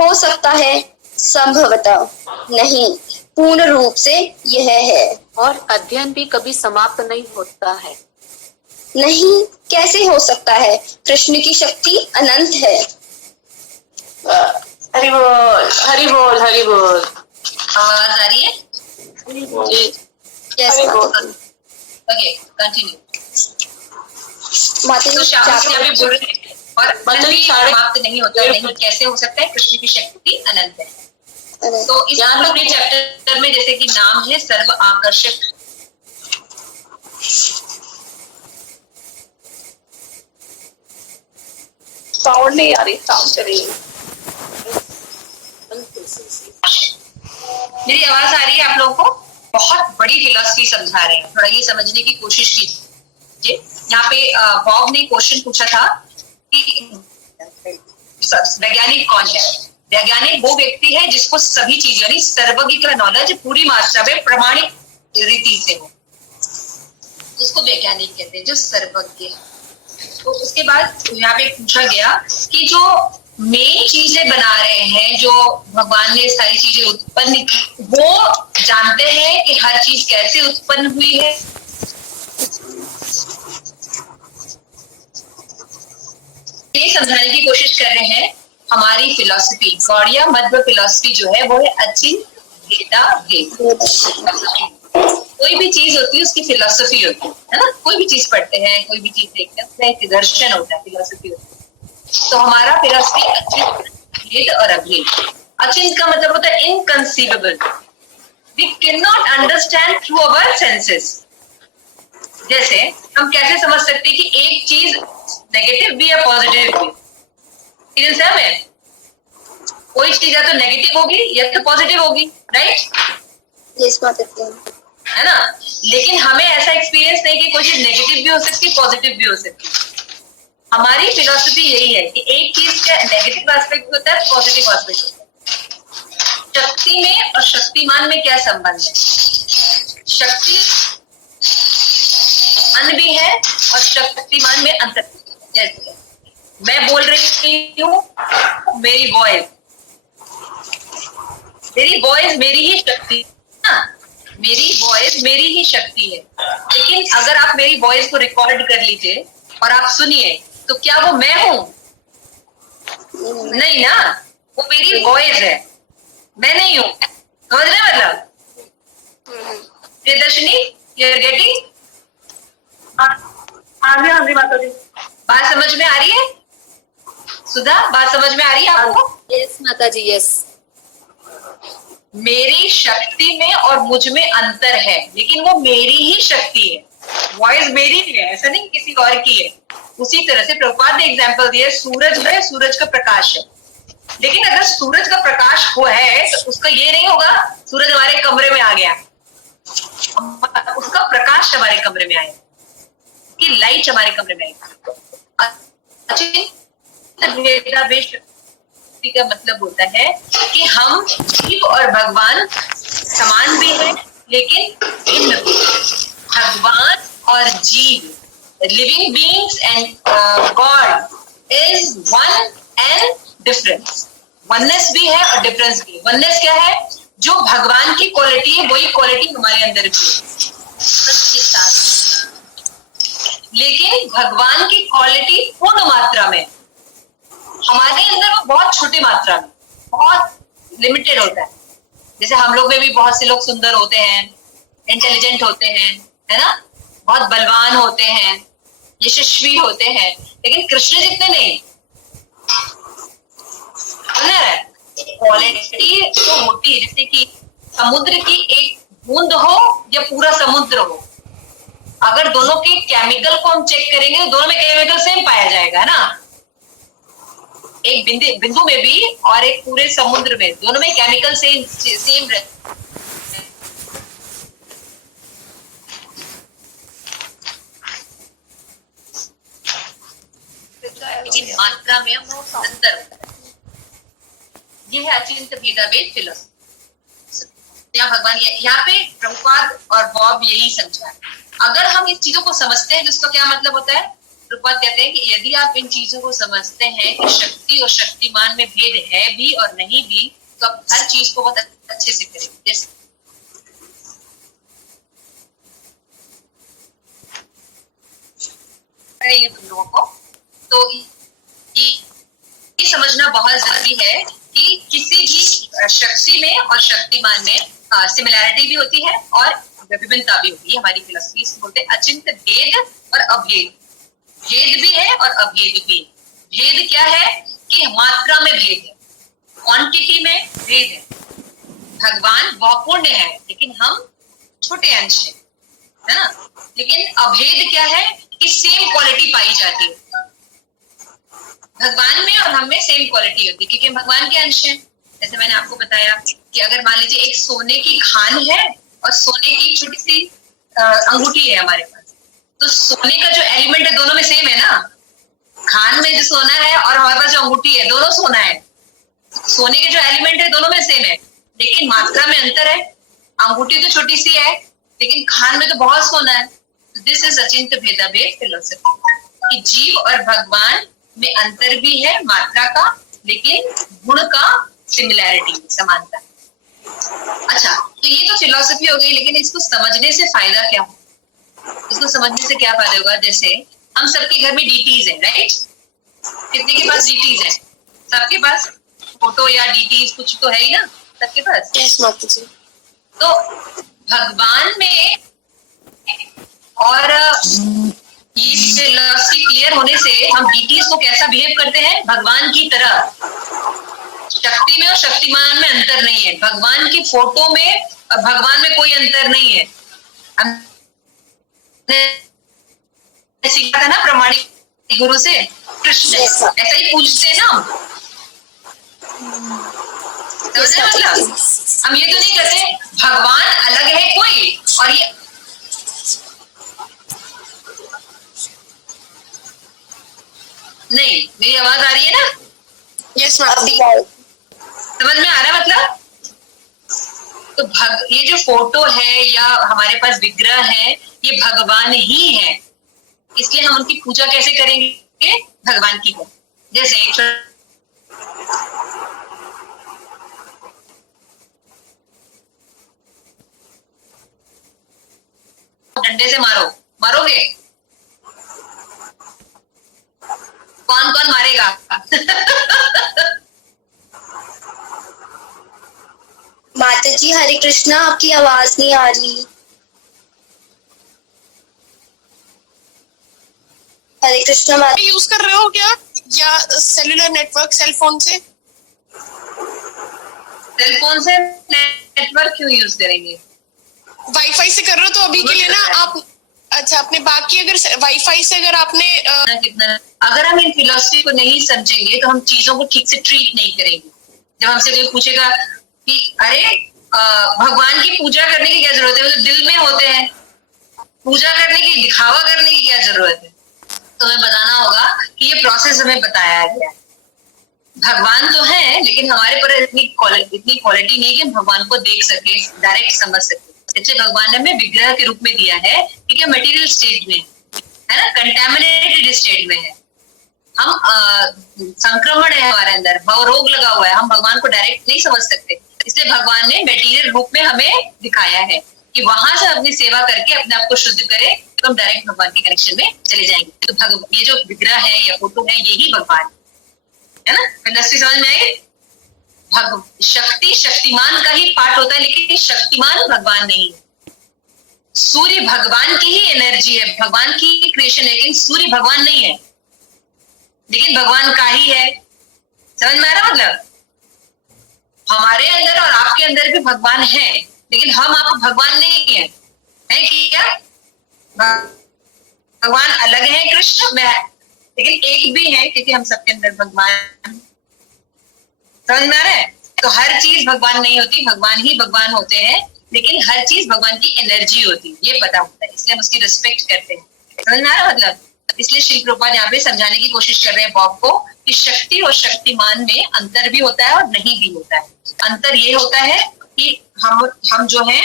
हो सकता है, संभवतः नहीं, पूर्ण रूप से यह है। और अध्ययन भी कभी समाप्त नहीं होता है। नहीं, कैसे हो सकता है? कृष्ण की शक्ति अनंत है। हरि बोल, हरि बोल, हरि बोल। आवाज आ रही है? जी, Yes, हरि बोल। Okay, continue. माता तो जी, श्याम जी अभी बोल रहे हैं और मतलब भी साढ़े- समाप्त नहीं होता, नहीं कैसे हो सकता है? कृष्ण की शक्ति अनंत है। तो इस यहाँ तक- पूरे चैप्टर में जैसे कि नाम है सर्व आकर्षक, साउंड नहीं आ रही, साउंड चली गई। मेरी आवाज आ रही है आप लोगों को? बहुत बड़ी फिलॉसफी समझा रहे हैं, थोड़ा ये समझने की कोशिश कीजिए। यहाँ पे बॉब ने क्वेश्चन पूछा था कि वैज्ञानिक कौन है? वैज्ञानिक वो व्यक्ति है जिसको सभी चीज यानी सर्वज्ञ का नॉलेज पूरी मात्रा में प्रमाणिक रीति से हो, उसको वैज्ञानिक कहते हैं, जो सर्वज्ञ है। तो उसके बाद यहाँ पे पूछा गया कि जो मेन चीजें बना रहे हैं, जो भगवान ने सारी चीजें उत्पन्न की, वो जानते हैं कि हर चीज कैसे उत्पन्न हुई है। ये समझाने की कोशिश कर रहे हैं। हमारी फिलॉसफी, गौड़िया मध्य फिलॉसफी जो है वो है अचिंत भेदा भेद। कोई भी चीज होती है उसकी फिलॉसफी होती है ना? कोई भी चीज पढ़ते हैं, कोई भी चीज देखते हैं, उसमें एक दर्शन होता है, फिलॉसफी होती है। तो हमारा फिलॉसफी अचिंत, भेद और अभेद। अचिंत का मतलब होता है inconceivable, we can not understand through our senses. जैसे हम कैसे समझ सकते हैं कि एक चीज नेगेटिव भी या पॉजिटिव भी? हमें कोई चीज या तो नेगेटिव होगी या तो पॉजिटिव होगी, राइट? यस माता जी, है ना? लेकिन हमें ऐसा एक्सपीरियंस नहीं कि कोई चीज नेगेटिव भी हो सकती है, पॉजिटिव भी हो सकती है। हमारी फिलॉसफी यही है कि एक चीज का नेगेटिव एस्पेक्ट होता है, पॉजिटिव एस्पेक्ट होता है। शक्ति में और शक्तिमान में क्या संबंध है? शक्ति अन भी है और शक्तिमान में अंतर भी है। जैसे मैं बोल रही हूँ, मेरी वॉइस मेरी ही शक्ति, मेरी वॉइस मेरी ही शक्ति है। लेकिन अगर आप मेरी वॉइस को रिकॉर्ड कर लीजिए और आप सुनिए, तो क्या वो मैं हूं? नहीं ना, वो मेरी वॉइस है, मैं नहीं हूं। समझ रहे मतलब? Priyadarshini, you are getting? हाँ जी माता जी। बात समझ में आ रही है? सुधा, बात समझ में आ रही है आपको? यस माता जी, यस। मेरी शक्ति में और मुझ में अंतर है, लेकिन वो मेरी ही शक्ति है, वॉइस मेरी ही है, ऐसा नहीं किसी और की है। उसी तरह से प्रभुपाद ने एग्जाम्पल दिया, सूरज है, सूरज का प्रकाश है। लेकिन अगर सूरज का प्रकाश हो है तो उसका ये नहीं होगा सूरज हमारे कमरे में आ गया, उसका प्रकाश हमारे कमरे में आएगा, उसकी लाइट हमारे कमरे में आएगी। का मतलब होता है कि हम जीव और भगवान समान भी हैं लेकिन भिन्न भी। भगवान और जीव, living beings and God is one and difference. Oneness भी है और डिफरेंस भी है। वननेस क्या है? जो भगवान की क्वालिटी है वही क्वालिटी हमारे अंदर भी है सबके साथ। लेकिन भगवान की क्वालिटी पूर्ण मात्रा में, हमारे अंदर वो बहुत छोटी मात्रा में, बहुत लिमिटेड होता है। जैसे हम लोग में भी बहुत से लोग सुंदर होते हैं, इंटेलिजेंट होते हैं, है ना, बहुत बलवान होते हैं, यशस्वी होते हैं, लेकिन कृष्ण जितने नहीं। क्वालिटी तो होती है, जैसे कि समुद्र की एक बूंद हो या पूरा समुद्र हो, अगर दोनों के केमिकल को हम चेक करेंगे तो दोनों में केमिकल सेम पाया जाएगा, है ना। एक बिंदु में भी और एक पूरे समुद्र में, दोनों में केमिकल सेम रहते। लेकिन मात्रा में वो अंतर होता है। ये है अचिंत्य भेदाभेद फिलॉसफी। यहाँ भगवान यहाँ पे प्रभुपाद और बॉब यही समझा है। अगर हम इन चीजों को समझते हैं, जिसका क्या मतलब होता है, प्रभुपाद कहते हैं कि यदि आप इन चीजों को समझते हैं कि शक्ति और शक्तिमान में भेद है भी और नहीं भी, तो आप हर चीज को बहुत अच्छे से करेंगे। जैसे रही है तुम लोगों को। तो ये समझना बहुत जरूरी है कि किसी भी शक्ति में और शक्तिमान में सिमिलैरिटी भी होती है और विभिन्नता भी होती है। हमारी फिलोसफी इसको बोलते हैं अचिंत्य भेद और अभेद। भेद भी है और अभेद भी है। भेद क्या है कि मात्रा में भेद है, क्वांटिटी में भेद है। भगवान बहुपूर्ण है लेकिन हम छोटे अंश है ना। लेकिन अभेद क्या है कि सेम क्वालिटी पाई जाती है। भगवान में और हम में सेम क्वालिटी होती है क्योंकि हम भगवान के अंश हैं। जैसे मैंने आपको बताया कि अगर मान लीजिए एक सोने की खान है और सोने की छोटी सी अंगूठी है हमारे पास, तो सोने का जो एलिमेंट है दोनों में सेम है ना। खान में जो सोना है और हमारे पास जो अंगूठी है दोनों सोना है। सोने के जो एलिमेंट है दोनों में सेम है लेकिन मात्रा में अंतर है। अंगूठी तो छोटी सी है लेकिन खान में तो बहुत सोना है। दिस इज अचिंत्य भेदाभेद फिलोसफी कि जीव और भगवान में अंतर भी है मात्रा का, लेकिन गुण का सिमिलैरिटी समानता। अच्छा, तो ये तो फिलोसफी हो गई, लेकिन इसको समझने से फायदा क्या होगा? इसको समझने से क्या फायदा होगा? जैसे हम सबके घर में डीटीज है, राइट? कितने के पास डीटीज है? सबके पास फोटो या डीटीज कुछ तो है ही ना सबके पास। यस माता जी। तो भगवान में और ये फिलॉसफी क्लियर होने से हम डीटीज को कैसा बिहेव करते हैं? भगवान की तरह। शक्ति में और शक्तिमान में अंतर नहीं है। भगवान की फोटो में और भगवान में कोई अंतर नहीं है। हमने सीखा था ना प्रमाणिक गुरु से, कृष्ण ऐसा ही पूछते हैं ना हम। समझे मतलब? हम ये तो नहीं कहते भगवान अलग है कोई और ये नहीं। मेरी आवाज आ रही है ना? यस माता जी। समझ में आ रहा है मतलब? तो ये जो फोटो है या हमारे पास विग्रह है ये भगवान ही है, इसलिए हम उनकी पूजा कैसे करेंगे? भगवान की हो। जैसे डंडे से मारोगे? कौन कौन मारेगा? माता जी हरे कृष्णा, आपकी आवाज नहीं आ रही। हरे कृष्णा माता। यूज कर रहे हो क्या या सेलुलर नेटवर्क सेल फोन से? सेल फोन से नेटवर्क क्यों यूज करेंगे? वाईफाई से कर रहे हो तो अभी के लिए ना आप अच्छा अपने बाकी अगर वाईफाई से अगर आपने कितना अगर हम इन फिलोसफी को नहीं समझेंगे तो हम चीजों को ठीक से ट्रीट नहीं करेंगे। जब हमसे कोई पूछेगा कि अरे भगवान की पूजा करने की क्या जरूरत है, वो तो दिल में होते हैं, पूजा करने की दिखावा करने की क्या जरूरत है? तो हमें बताना होगा कि ये प्रोसेस हमें बताया गया है। भगवान तो है लेकिन हमारे पर इतनी क्वालिटी नहीं कि हम भगवान को देख सके, डायरेक्ट समझ सके। इसलिए भगवान ने हमें विग्रह के रूप में दिया है क्योंकि मटेरियल स्टेट में है ना, कंटेमिनेटेड स्टेट में है हम। संक्रमण है हमारे अंदर, रोग लगा हुआ है, हम भगवान को डायरेक्ट नहीं समझ सकते। इसलिए भगवान ने मटेरियल रूप में हमें दिखाया है कि वहां से अपनी सेवा करके अपने आप को शुद्ध करें तो हम डायरेक्ट भगवान के कनेक्शन में चले जाएंगे। तो ये जो विग्रह है या फोटो है यही भगवान है ना। फिलॉसफी समझ में आई? शक्ति शक्तिमान का ही पार्ट होता है लेकिन शक्तिमान भगवान नहीं है। सूर्य भगवान की ही एनर्जी है, भगवान की क्रिएशन है, लेकिन सूर्य भगवान नहीं है, लेकिन भगवान का ही है। समझ में आ रहा मतलब? हमारे अंदर और आपके अंदर भी भगवान है लेकिन हम आप भगवान नहीं है कि क्या? भगवान अलग है कृष्ण में है लेकिन एक भी है क्योंकि हम सबके अंदर भगवान। समझ में आ रहा है? तो हर चीज भगवान नहीं होती, भगवान ही भगवान होते हैं, लेकिन हर चीज भगवान की एनर्जी होती है, ये पता होता है, इसलिए हम उसकी रिस्पेक्ट करते हैं। समझ में आ रहा है मतलब? इसलिए श्री प्रभुपाद यहाँ पे समझाने की कोशिश कर रहे हैं बॉब को कि शक्ति और शक्तिमान में अंतर भी होता है और नहीं भी होता है। अंतर ये होता है कि हम जो है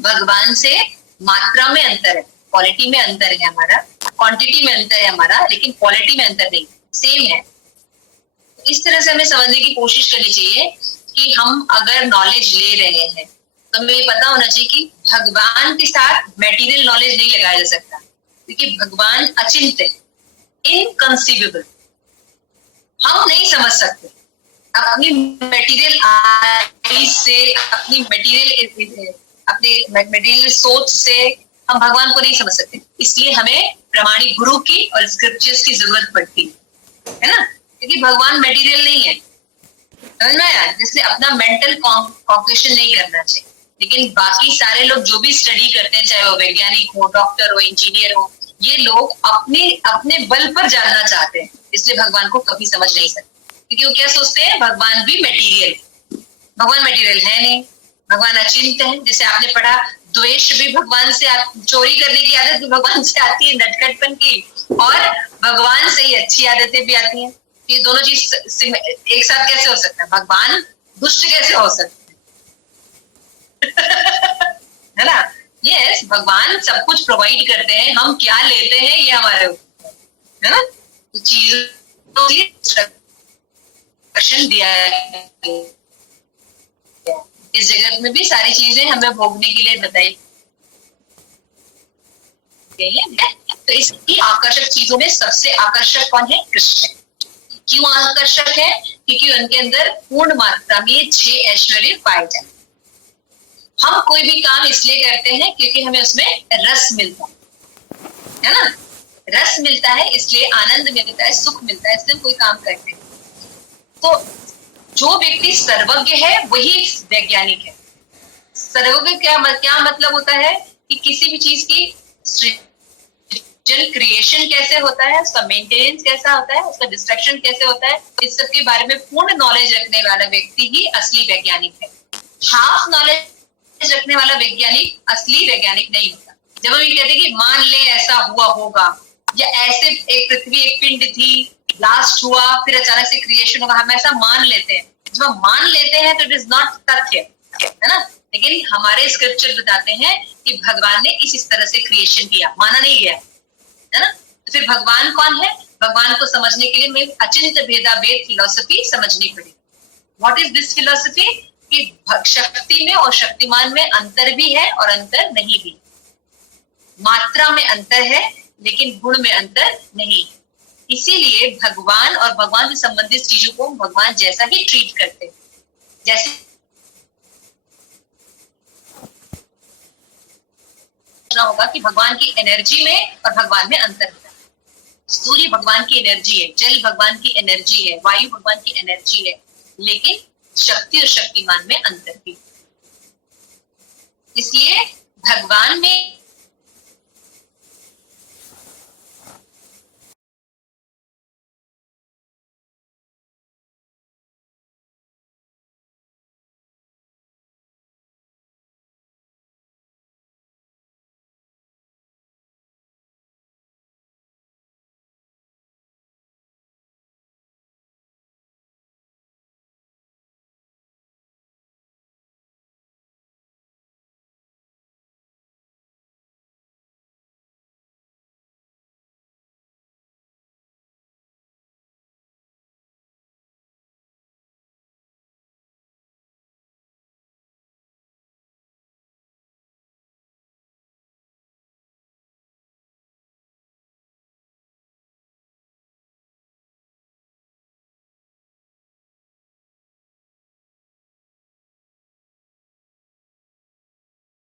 भगवान से मात्रा में अंतर है, क्वालिटी में अंतर है हमारा, क्वांटिटी में अंतर है हमारा, लेकिन क्वालिटी में अंतर नहीं, सेम है। इस तरह से हमें समझने की कोशिश करनी चाहिए कि हम अगर नॉलेज ले रहे हैं तो हमें ये पता होना चाहिए कि भगवान के साथ मटेरियल नॉलेज नहीं लगाया जा सकता क्योंकि भगवान अचिंत्य है, इनकंसीवेबल, हम नहीं समझ सकते अपनी मटेरियल आईज से, अपनी मटेरियल सोच से हम भगवान को नहीं समझ सकते। इसलिए हमें प्रामाणिक गुरु की और स्क्रिप्चर्स की जरूरत पड़ती है ना, क्योंकि भगवान मटेरियल नहीं है, समझ में आया? इसलिए अपना मेंटल कॉन्क्लूजन नहीं करना चाहिए। लेकिन बाकी सारे लोग जो भी स्टडी करते हैं, चाहे वो वैज्ञानिक हो, डॉक्टर हो, इंजीनियर हो, ये लोग अपने बल पर जानना चाहते हैं, इसलिए भगवान को कभी समझ नहीं सकते, क्योंकि वो क्या सोचते हैं, भगवान भी मटेरियल, भगवान मटेरियल है नहीं, भगवान अचिंत है। जैसे आपने पढ़ा, द्वेष भी भगवान से, चोरी करने की आदत भी भगवान से आती है, नटखटपन की, और भगवान से ही अच्छी आदतें भी आती हैं। ये दोनों चीज एक साथ कैसे हो सकता है? भगवान दुष्ट कैसे हो सकते है ना? यस, भगवान सब कुछ प्रोवाइड करते हैं, हम क्या लेते हैं ये हमारे ऊपर है ना। तो चीजों की इंस्ट्रक्शन दिया है, इस जगत में भी सारी चीजें हमें भोगने के लिए बताई गई है। तो इसकी आकर्षक चीजों में सबसे आकर्षक कौन है? कृष्ण। क्यों आकर्षक है? क्योंकि उनके अंदर पूर्ण मात्रा में 6 ऐश्वर्य पाए जाते। हम कोई भी काम इसलिए करते हैं क्योंकि हमें उसमें रस मिलता है ना, रस मिलता है, इसलिए आनंद मिलता है, सुख मिलता है, इसलिए कोई काम करते हैं। तो जो व्यक्ति सर्वज्ञ है वही वैज्ञानिक है। सर्वज्ञ क्या मतलब होता है कि किसी भी चीज की क्रिएशन कैसे होता है, उसका मेंटेनेंस कैसा होता है, उसका डिस्ट्रक्शन कैसे होता है, इस सब के बारे में पूर्ण नॉलेज रखने वाला व्यक्ति ही असली वैज्ञानिक है। हाफ नॉलेज रखने वाला वैज्ञानिक असली वैज्ञानिक नहीं होता। जब हम ये कहते हैं कि मान ले ऐसा हुआ होगा, या ऐसे एक पृथ्वी एक पिंड थी, ब्लास्ट हुआ, फिर अचानक से क्रिएशन होगा, हम ऐसा मान लेते हैं। जब हम मान लेते हैं तो इट इज नॉट तथ्य, है ना। लेकिन हमारे स्क्रिप्चर बताते हैं कि भगवान ने इस तरह से क्रिएशन किया, माना नहीं गया, है ना। तो फिर भगवान कौन है? भगवान को समझने के लिए हमें अचिंत्य भेदाभेद फिलॉसफी समझनी पड़ेगी। What is this philosophy? कि शक्ति में और शक्तिमान में अंतर भी है और अंतर नहीं भी। मात्रा में अंतर है लेकिन गुण में अंतर नहीं है। इसीलिए भगवान और भगवान से संबंधित चीजों को भगवान जैसा ही ट्रीट करते हैं। जैसे होगा कि भगवान की एनर्जी में और भगवान में अंतर होता है। सूर्य भगवान की एनर्जी है, जल भगवान की एनर्जी है, वायु भगवान की एनर्जी है, लेकिन शक्ति और शक्तिमान में अंतर भी। इसलिए भगवान में